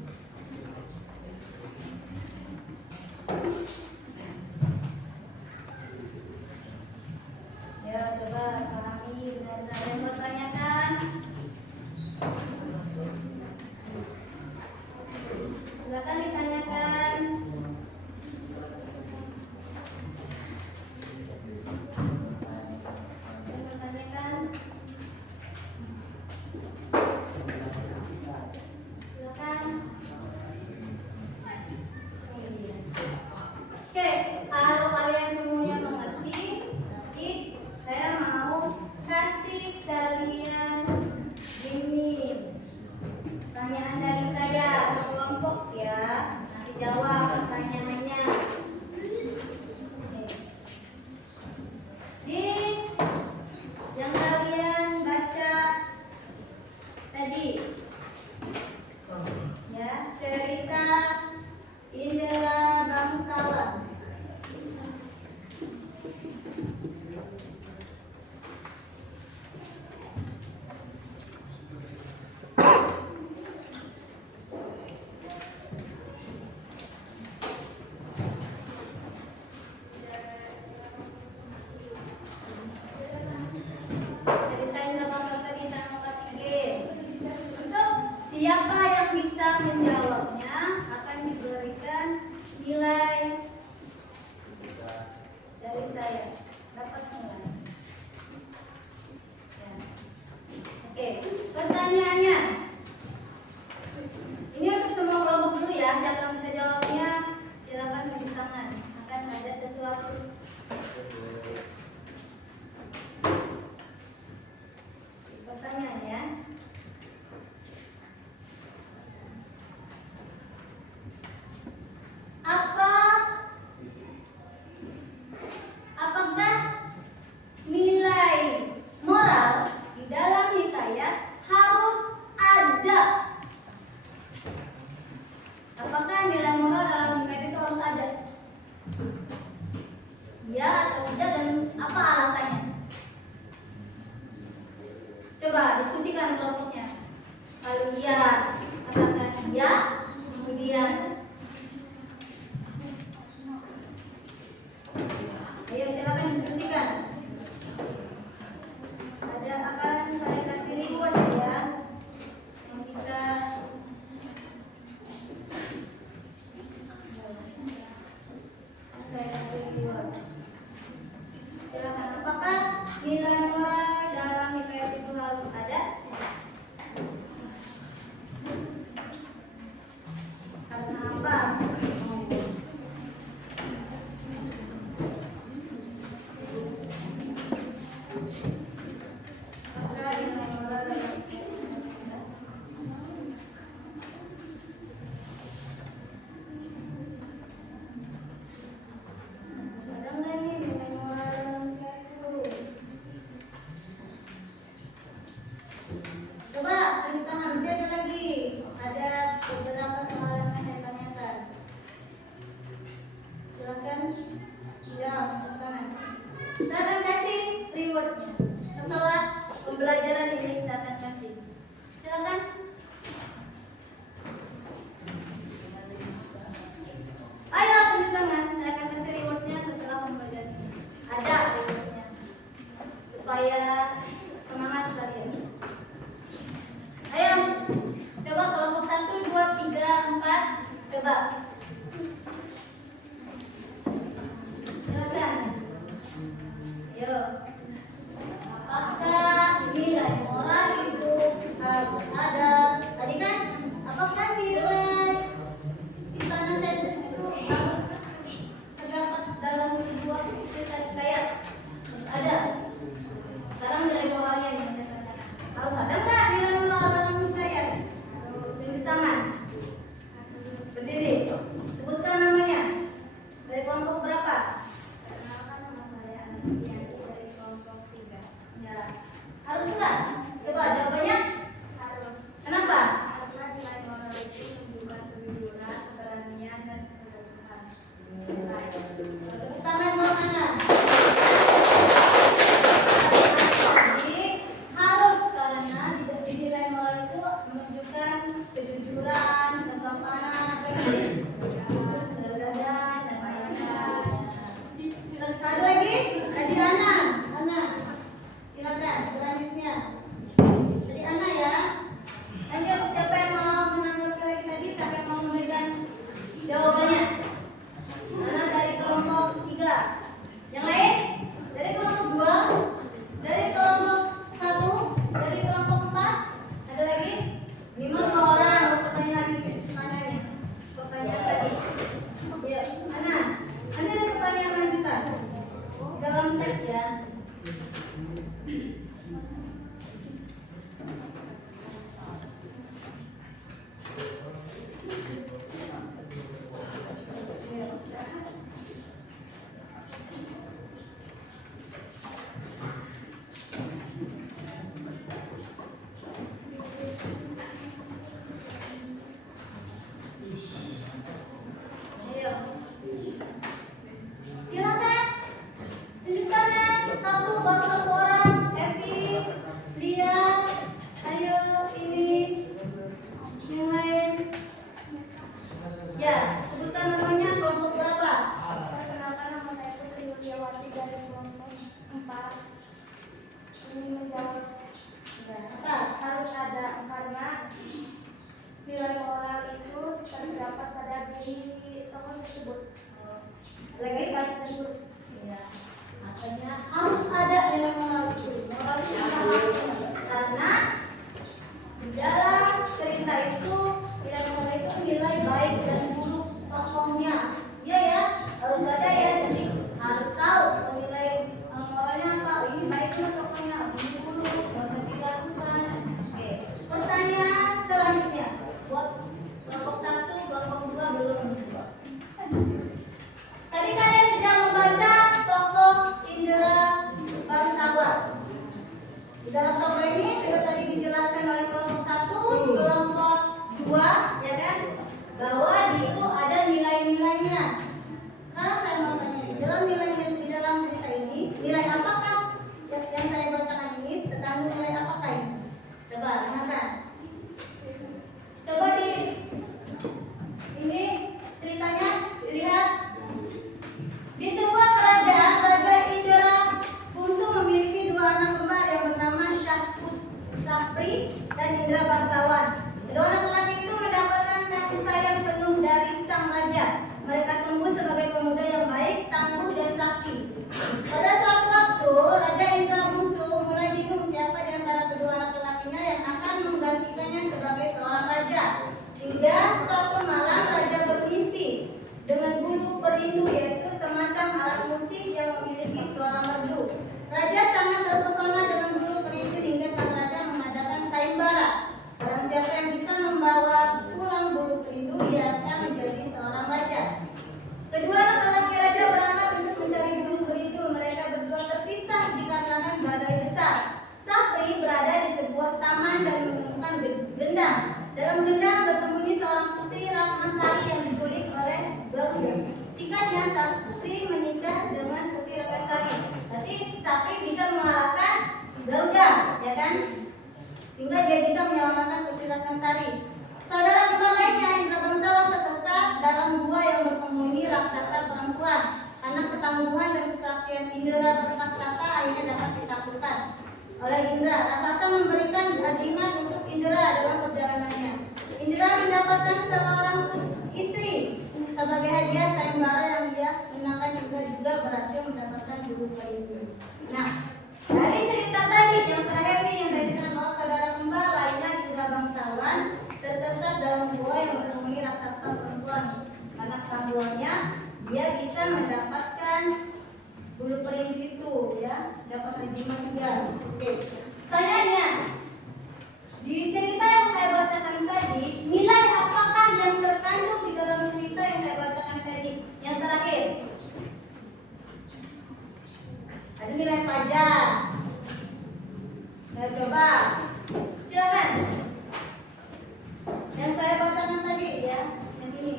Ya, coba pahami benar-benar. Ada yang bertanyakan? Silakan ditanyakan. Yang bertanyakan? Silakan. Oke, kalau kalian semuanya mengerti, nanti saya mau kasih kalian ini pertanyaan dari saya kelompok ya. Nanti jawab pertanyaannya. Oke. Di yang kalian baca tadi, ya, cerita Indra Bangsawan. Cerita Indra Bangsawan tadi saya mau kasih game. Untuk siapa yang bisa menjawabnya akan diberikan nilai dari saya. Dapat nilai. Ya. Oke, pertanyaannya. Ini untuk semua kelompok dulu ya. Siapa yang bisa jawabnya? Silakan tunjuk tangan. Akan ada sesuatu. Pertanyaannya. Apakah nilai moral di dalam hikayat harus ada? Apakah nilai moral dalam hikayat itu harus ada? Ya atau tidak, dan apa alasannya? Coba diskusikan kelompoknya. Kalau iya, katakan iya. Kemudian ayo silakan diskusikan. Ada akan saya kasih reward ya, yang bisa saya kasih reward. Silakan. Apakah nilai moral dalam hikayat itu harus ada? Karena apa? Apakah nilai moral dalam hikayat itu harus ada? Ada nggak nih nilai moral dalam hikayat itu? Coba tunjuk tangan, lihat lagi. Ada beberapa soal yang saya tanyakan. Silakan jawab tunjuk tangan. Saya akan kasih rewardnya setelah pembelajaran ini. Saya akan kasih. Silakan. Ayo tunjuk tangan. Saya akan kasih rewardnya setelah pembelajaran ini. Ada rewardnya supaya semangat kalian. Ayo, coba kelompok 1, 2, 3, 4. Coba. Silakan. Ayo. Apakah nilai moral itu harus ada? Tadi kan, apakah nilai istana Sendes itu harus terdapat dalam sebuah cerita hikayat? Harus ada. Sekarang nilai moralnya yang saya tanyakan. Harus ada nggak nilai moral dalam hikayat? Tunjuk tangan. Berdiri. Sebutkan namanya. Dari kelompok berapa? Perkenalkan, nama saya Anastasia dari kelompok 3. Ya. Harus nggak? Coba jawabannya. Harus. Kenapa? Karena nilai moral itu menunjukkan kejujuran, keberanian, dan keteguhan. Tepuk tangan buat Anda. Jadi, harus teks ya. Ayo. Silakan. Tunjukkan ya. Satu baru satu orang. Epi, Lia. Ayo ini. Yang lain. Ya, sebutan namanya kelompok berapa? Perkenalkan, nama saya Putri Yuliawati dari kelompok 4. Ini menjawab Apa? harus ada karena nilai moral itu terdapat pada diri tokoh tersebut. Lagi? Baik dan buruk. Ya. Makanya harus ada nilai moral itu. Moral itu apa? Karena di dalam cerita itu nilai moral itu nilai baik dan buruk tokohnya. Iya ya, harus ada ya. Jadi harus tahu nilai moralnya apa. Ini baiknya tokohnya, ini buruk, nggak usah dilakukan. Oke. Pertanyaan selanjutnya buat kelompok 1, kelompok 2 belum. Tadi kalian sedang membaca tokoh Indra Bangsawan. Di dalam tokoh ini sudah tadi dijelaskan oleh kelompok 1, kelompok 2, ya kan? Bahwa di itu ada nilai-nilainya. Sekarang saya mau tanya, di dalam cerita ini, nilai apakah yang saya bacakan ini terkandung nilai apakah ini? Coba dengarkan. Coba ini ceritanya dilihat. Di sebuah kerajaan, Raja Indra Bungsu memiliki 2 anak kembar yang bernama Syahput Sapri dan Indra Bangsawan. Kedua anak laki itu mendapatkan kasih sayang penuh dari sang raja. Mereka tumbuh sebagai pemuda yang baik, tangguh dan sakti. Pada suatu waktu, Raja Indra Bungsu mulai bingung siapa di antara kedua anak lakinya yang akan menggantikannya sebagai seorang raja. Hingga suatu malam Raja bermimpi dengan bulu perindu, yaitu semacam alat musik yang memiliki suara merdu. Raja sangat terpesona dengan bulu perindu hingga sang raja mengadakan sayembara. Barang siapa yang bisa membawa pulang bulu perindu, ia akan menjadi seorang raja. Kedua anak lelaki raja berangkat untuk mencari bulu perindu. Mereka berdua terpisah dikarenakan badai besar. Sapri berada di sebuah taman dan menemukan gendang. Dalam gendang bersembunyi seorang putri Ratnasari yang diculik oleh Garuda. Singkatnya, Sapri menikah dengan Putri Ratnasari. Berarti Sapri bisa mengalahkan Garuda, ya kan? Sehingga dia bisa menyelamatkan Putri Ratnasari. Saudara kembar lainnya, Indra Bangsawan, tersesat dalam gua yang berpenghuni raksasa perempuan. Karena ketangguhan dan kesaktian Indra raksasa akhirnya dapat ditaklukkan oleh Indra. Raksasa memberikan ajimat untuk Indra dalam perjalanannya. Indra mendapatkan seorang istri sebagai hadiah sayembara yang dia menangkan. Indra juga berhasil mendapatkan bulu perindu. Nah, dari cerita tadi yang terakhir nih yang saya ceritakan bahwa saudara kembar lainnya Indra Bangsawan tersesat dalam gua yang berpenghuni raksasa perempuan. Karena ketangguhannya dia bisa mendapatkan bulu perindu itu, ya, dapat ajimat juga. Oke. Pertanyaannya, di cerita yang saya bacakan tadi, nilai apakah yang terkandung di dalam cerita yang saya bacakan tadi? Yang terakhir, ada nilai pajak. Nah, coba, silakan. Yang saya bacakan tadi, ya, yang ini.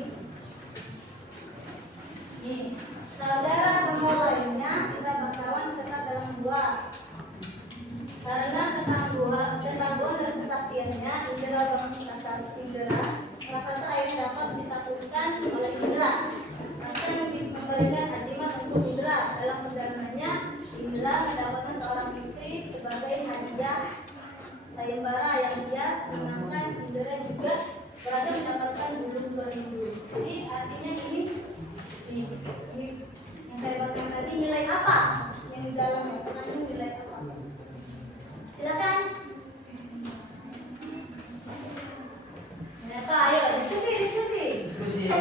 Nih, saudara kembar lainnya, Indra Bangsawan sesat dalam gua. Karena ketangguhan dan kesaktiannya, Indra raksasa akhirnya dapat ditaklukkan oleh Indra. Raksasa memberikan ajimat untuk Indra. Dalam perjalanannya, Indra mendapatkan seorang istri sebagai hadiah sayembara yang dia menangkan. Indra juga berhasil mendapatkan bulu perindu. Jadi artinya ini yang saya baca tadi nilai apa yang di dalamnya? Pertanyaan nilai apa? Silakan. Apa? Ayo diskusi. Ya,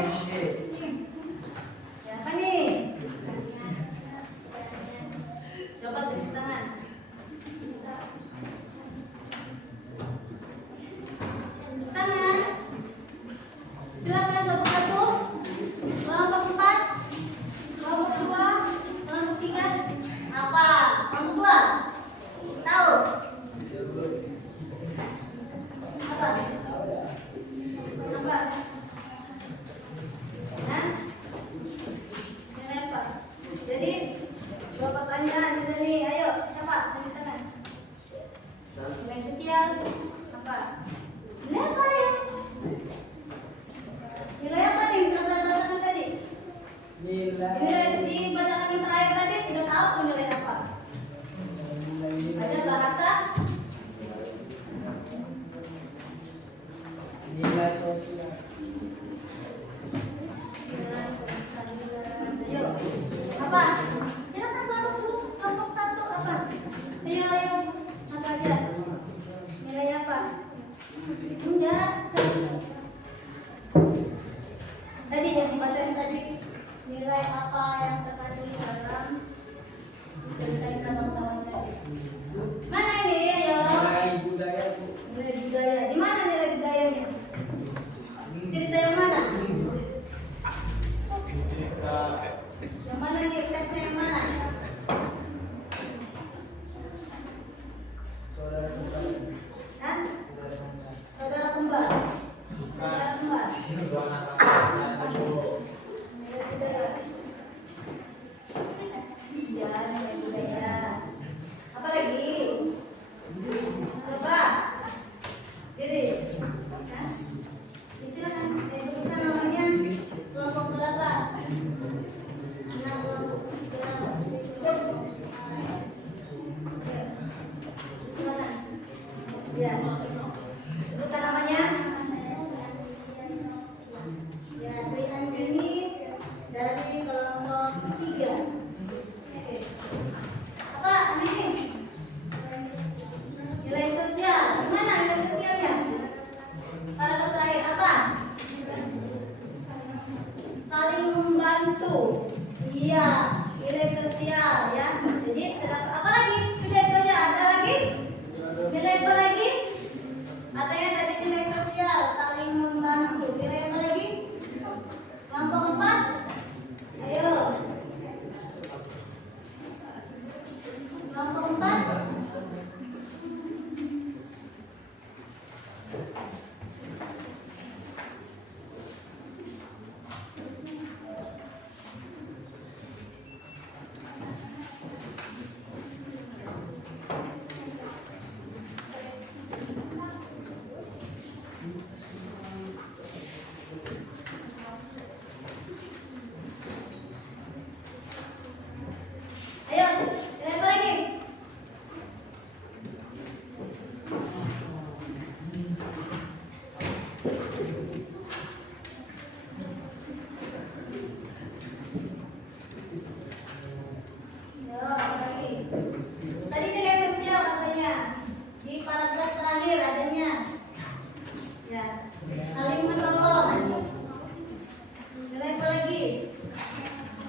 apa nih? Orang tua tahu apa? Apa? Hah? Nilai apa? Jadi dua pertanyaan di sini. Ayo, siapa? Angkat tangan. Nilai sosial apa? Nilai apa ya? Nilai apa nih? Sudah saya bacakan tadi. Nilai dibacakan yang terakhir tadi sudah tahu tuh nilai apa? Ada bahasa, nilai sosial. ayo apa? Silakan baru dulu kelompok 1 apa? Ayo apa aja? Nilai apa? Enggak. Tadi yang dibacain tadi nilai apa yang terkandung dalam cerita Indah Bangsawan tadi? Mana ini? Ayo. Nilai budaya, Bu. Nilai budaya. Di mana nilai budayanya? Cerita yang mana? Yang mana nih? Teksnya yang mana? Saudara kembar. Hah? Saudara kembar. Saudara kembar. Nilai budaya. Ya, nilai budaya. Apa lagi? Coba. Diri. Hah? Silakan. Sebutkan namanya. Kelompok berapa? Anak kelompok berapa? Gimana? Ya. Sebutkan namanya. Ya, Sri Andini dari kelompok 3. Oke. Apa ini? Nilai sosial. Gimana nilai sosialnya? Paragraf terakhir apa? Saling membantu. Iya, nilai sosial ya. Jadi apa lagi? Sudah itu aja. Ada lagi? Nilai apa lagi? Katanya tadi nilai sosial, saling membantu. Nilai apa lagi? Kelompok 4. Ayo. Kelompok 4. Ayo, nilai apa lagi? Yo, apa lagi? Tadi nilai sosial katanya. Di paragraf terakhir adanya. Ya, saling menolong. Nilai apa lagi?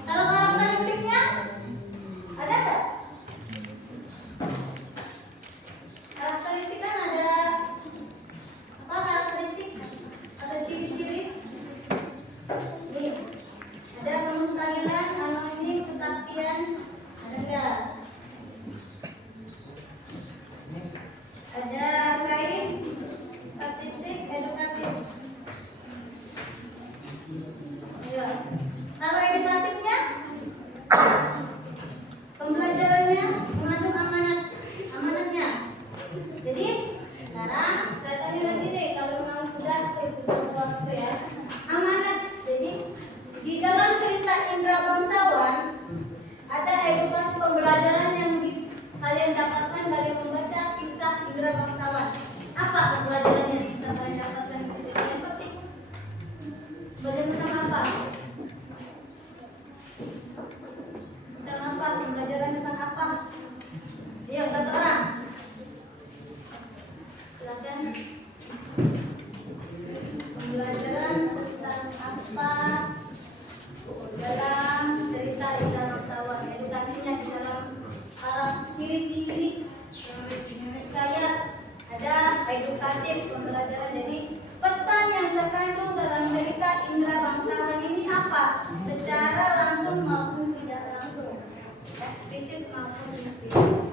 Kalau karakteristiknya ada nggak? Karakteristik kan ada apa karakteristik? Ada ciri-ciri. Nih, ada kemustahilan, harmoni, kesaktian. Ada nggak? Ada kais, statistik, edukatif. Ya. Kalau edukatifnya, pembelajarannya mengandung amanatnya. Jadi sekarang saya tanya lagi deh, kalau memang sudah waktu ya, amanat. Jadi di dalam cerita Indra Bangsawan ada edukasi pembelajaran yang kalian dapatkan dari membaca kisah Indra Bangsawan. Apa pembelajarannya yang bisa kalian dapatkan di situ? Yang penting belajar tentang apa? Tentang apa? Pembelajaran tentang apa? Ayo, satu orang. Silakan. Pembelajaran tentang apa dalam cerita Indra Bangsawan? Edukasinya di dalam ciri-ciri kayak ada edukatif pembelajaran. Jadi pesan yang terkandung dalam cerita Indra Bangsawan ini apa? Secara langsung maupun tidak langsung, eksplisit maupun implisit.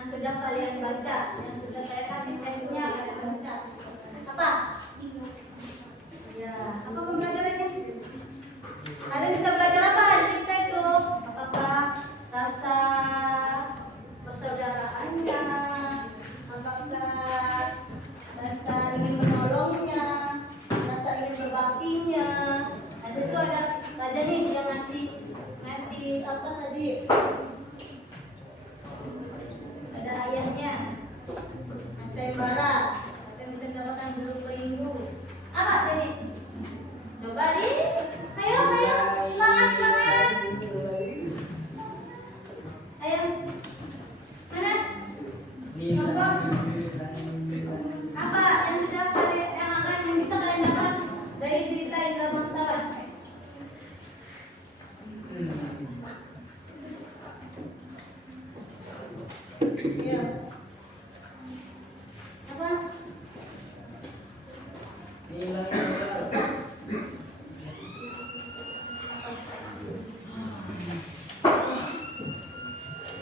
yang sudah kalian baca, yang sudah saya kasih teksnya kalian baca. Apa? Ya, apa pembelajarannya? Kalian bisa belajar apa di cerita itu? Apakah rasa persaudaraannya? Apakah rasa ingin menolongnya? Rasa ingin berbaktinya? Nah, itu ada raja nih yang ngasih apa tadi? Ada ayahnya, sayembara, yang bisa mendapatkan bulu pelindung. Apa tadi? Coba di, ayo, semangat. Ayo, mana? Apa yang sudah kalian, yang bisa kalian dapat dari cerita Indra Bangsawan? Iya. Apa?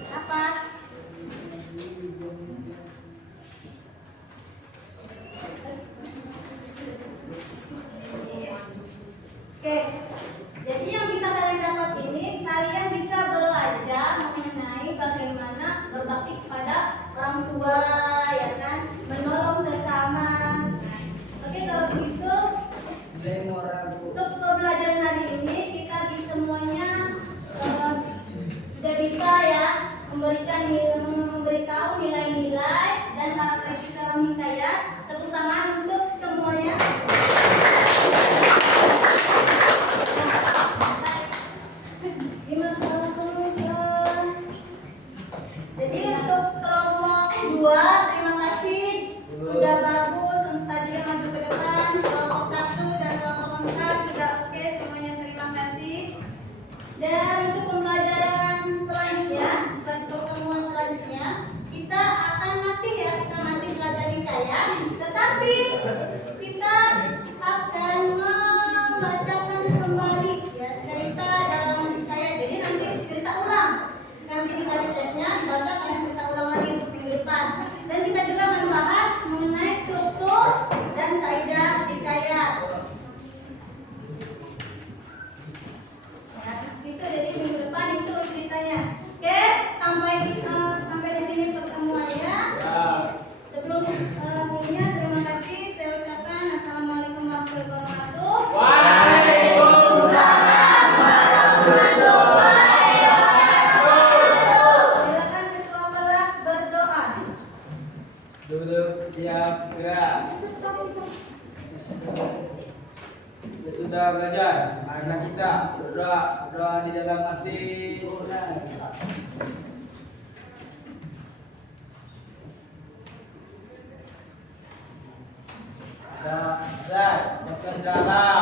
Apa? Oke, jadi yang bisa kalian dapat ini, kalian bisa belajar mengenai bagaimana berbakti kepada orang tua, ya kan, menolong sesama. Oke, kalau begitu Nilai moral Bu. untuk pembelajaran hari ini kita bisa semuanya sudah bisa ya memberitahu nilai-nilai dan karakteristik dalam hikayat. Tepuk tangan untuk semuanya. Jadi untuk kelompok 2 terima kasih sudah bagus. Tadi yang maju ke depan kelompok 1 dan kelompok 4 sudah oke semuanya, terima kasih. Dan untuk pembelajaran selanjutnya, pertemuan selanjutnya kita akan masih belajar hikayat, tetapi kita akan membacakan kembali ya cerita dalam hikayat. Jadi nanti cerita ulang, nanti dikasih teksnya dibaca, kalian cerita ulang lagi untuk minggu depan. Dan kita juga akan membahas mengenai struktur dan kaidah hikayat. Ya, itu jadi minggu depan itu ceritanya. Oke, sampai di sini pertemuannya. Sebelumnya terima kasih saya ucapkan assalamualaikum warahmatullahi wabarakatuh. Waalaikumsalam warahmatullahi wabarakatuh. Silakan ketua kelas berdoa. Duduk siap gerak. Sesudah belajar, marilah kita berdoa di dalam hati. Zai, ucapkan salam.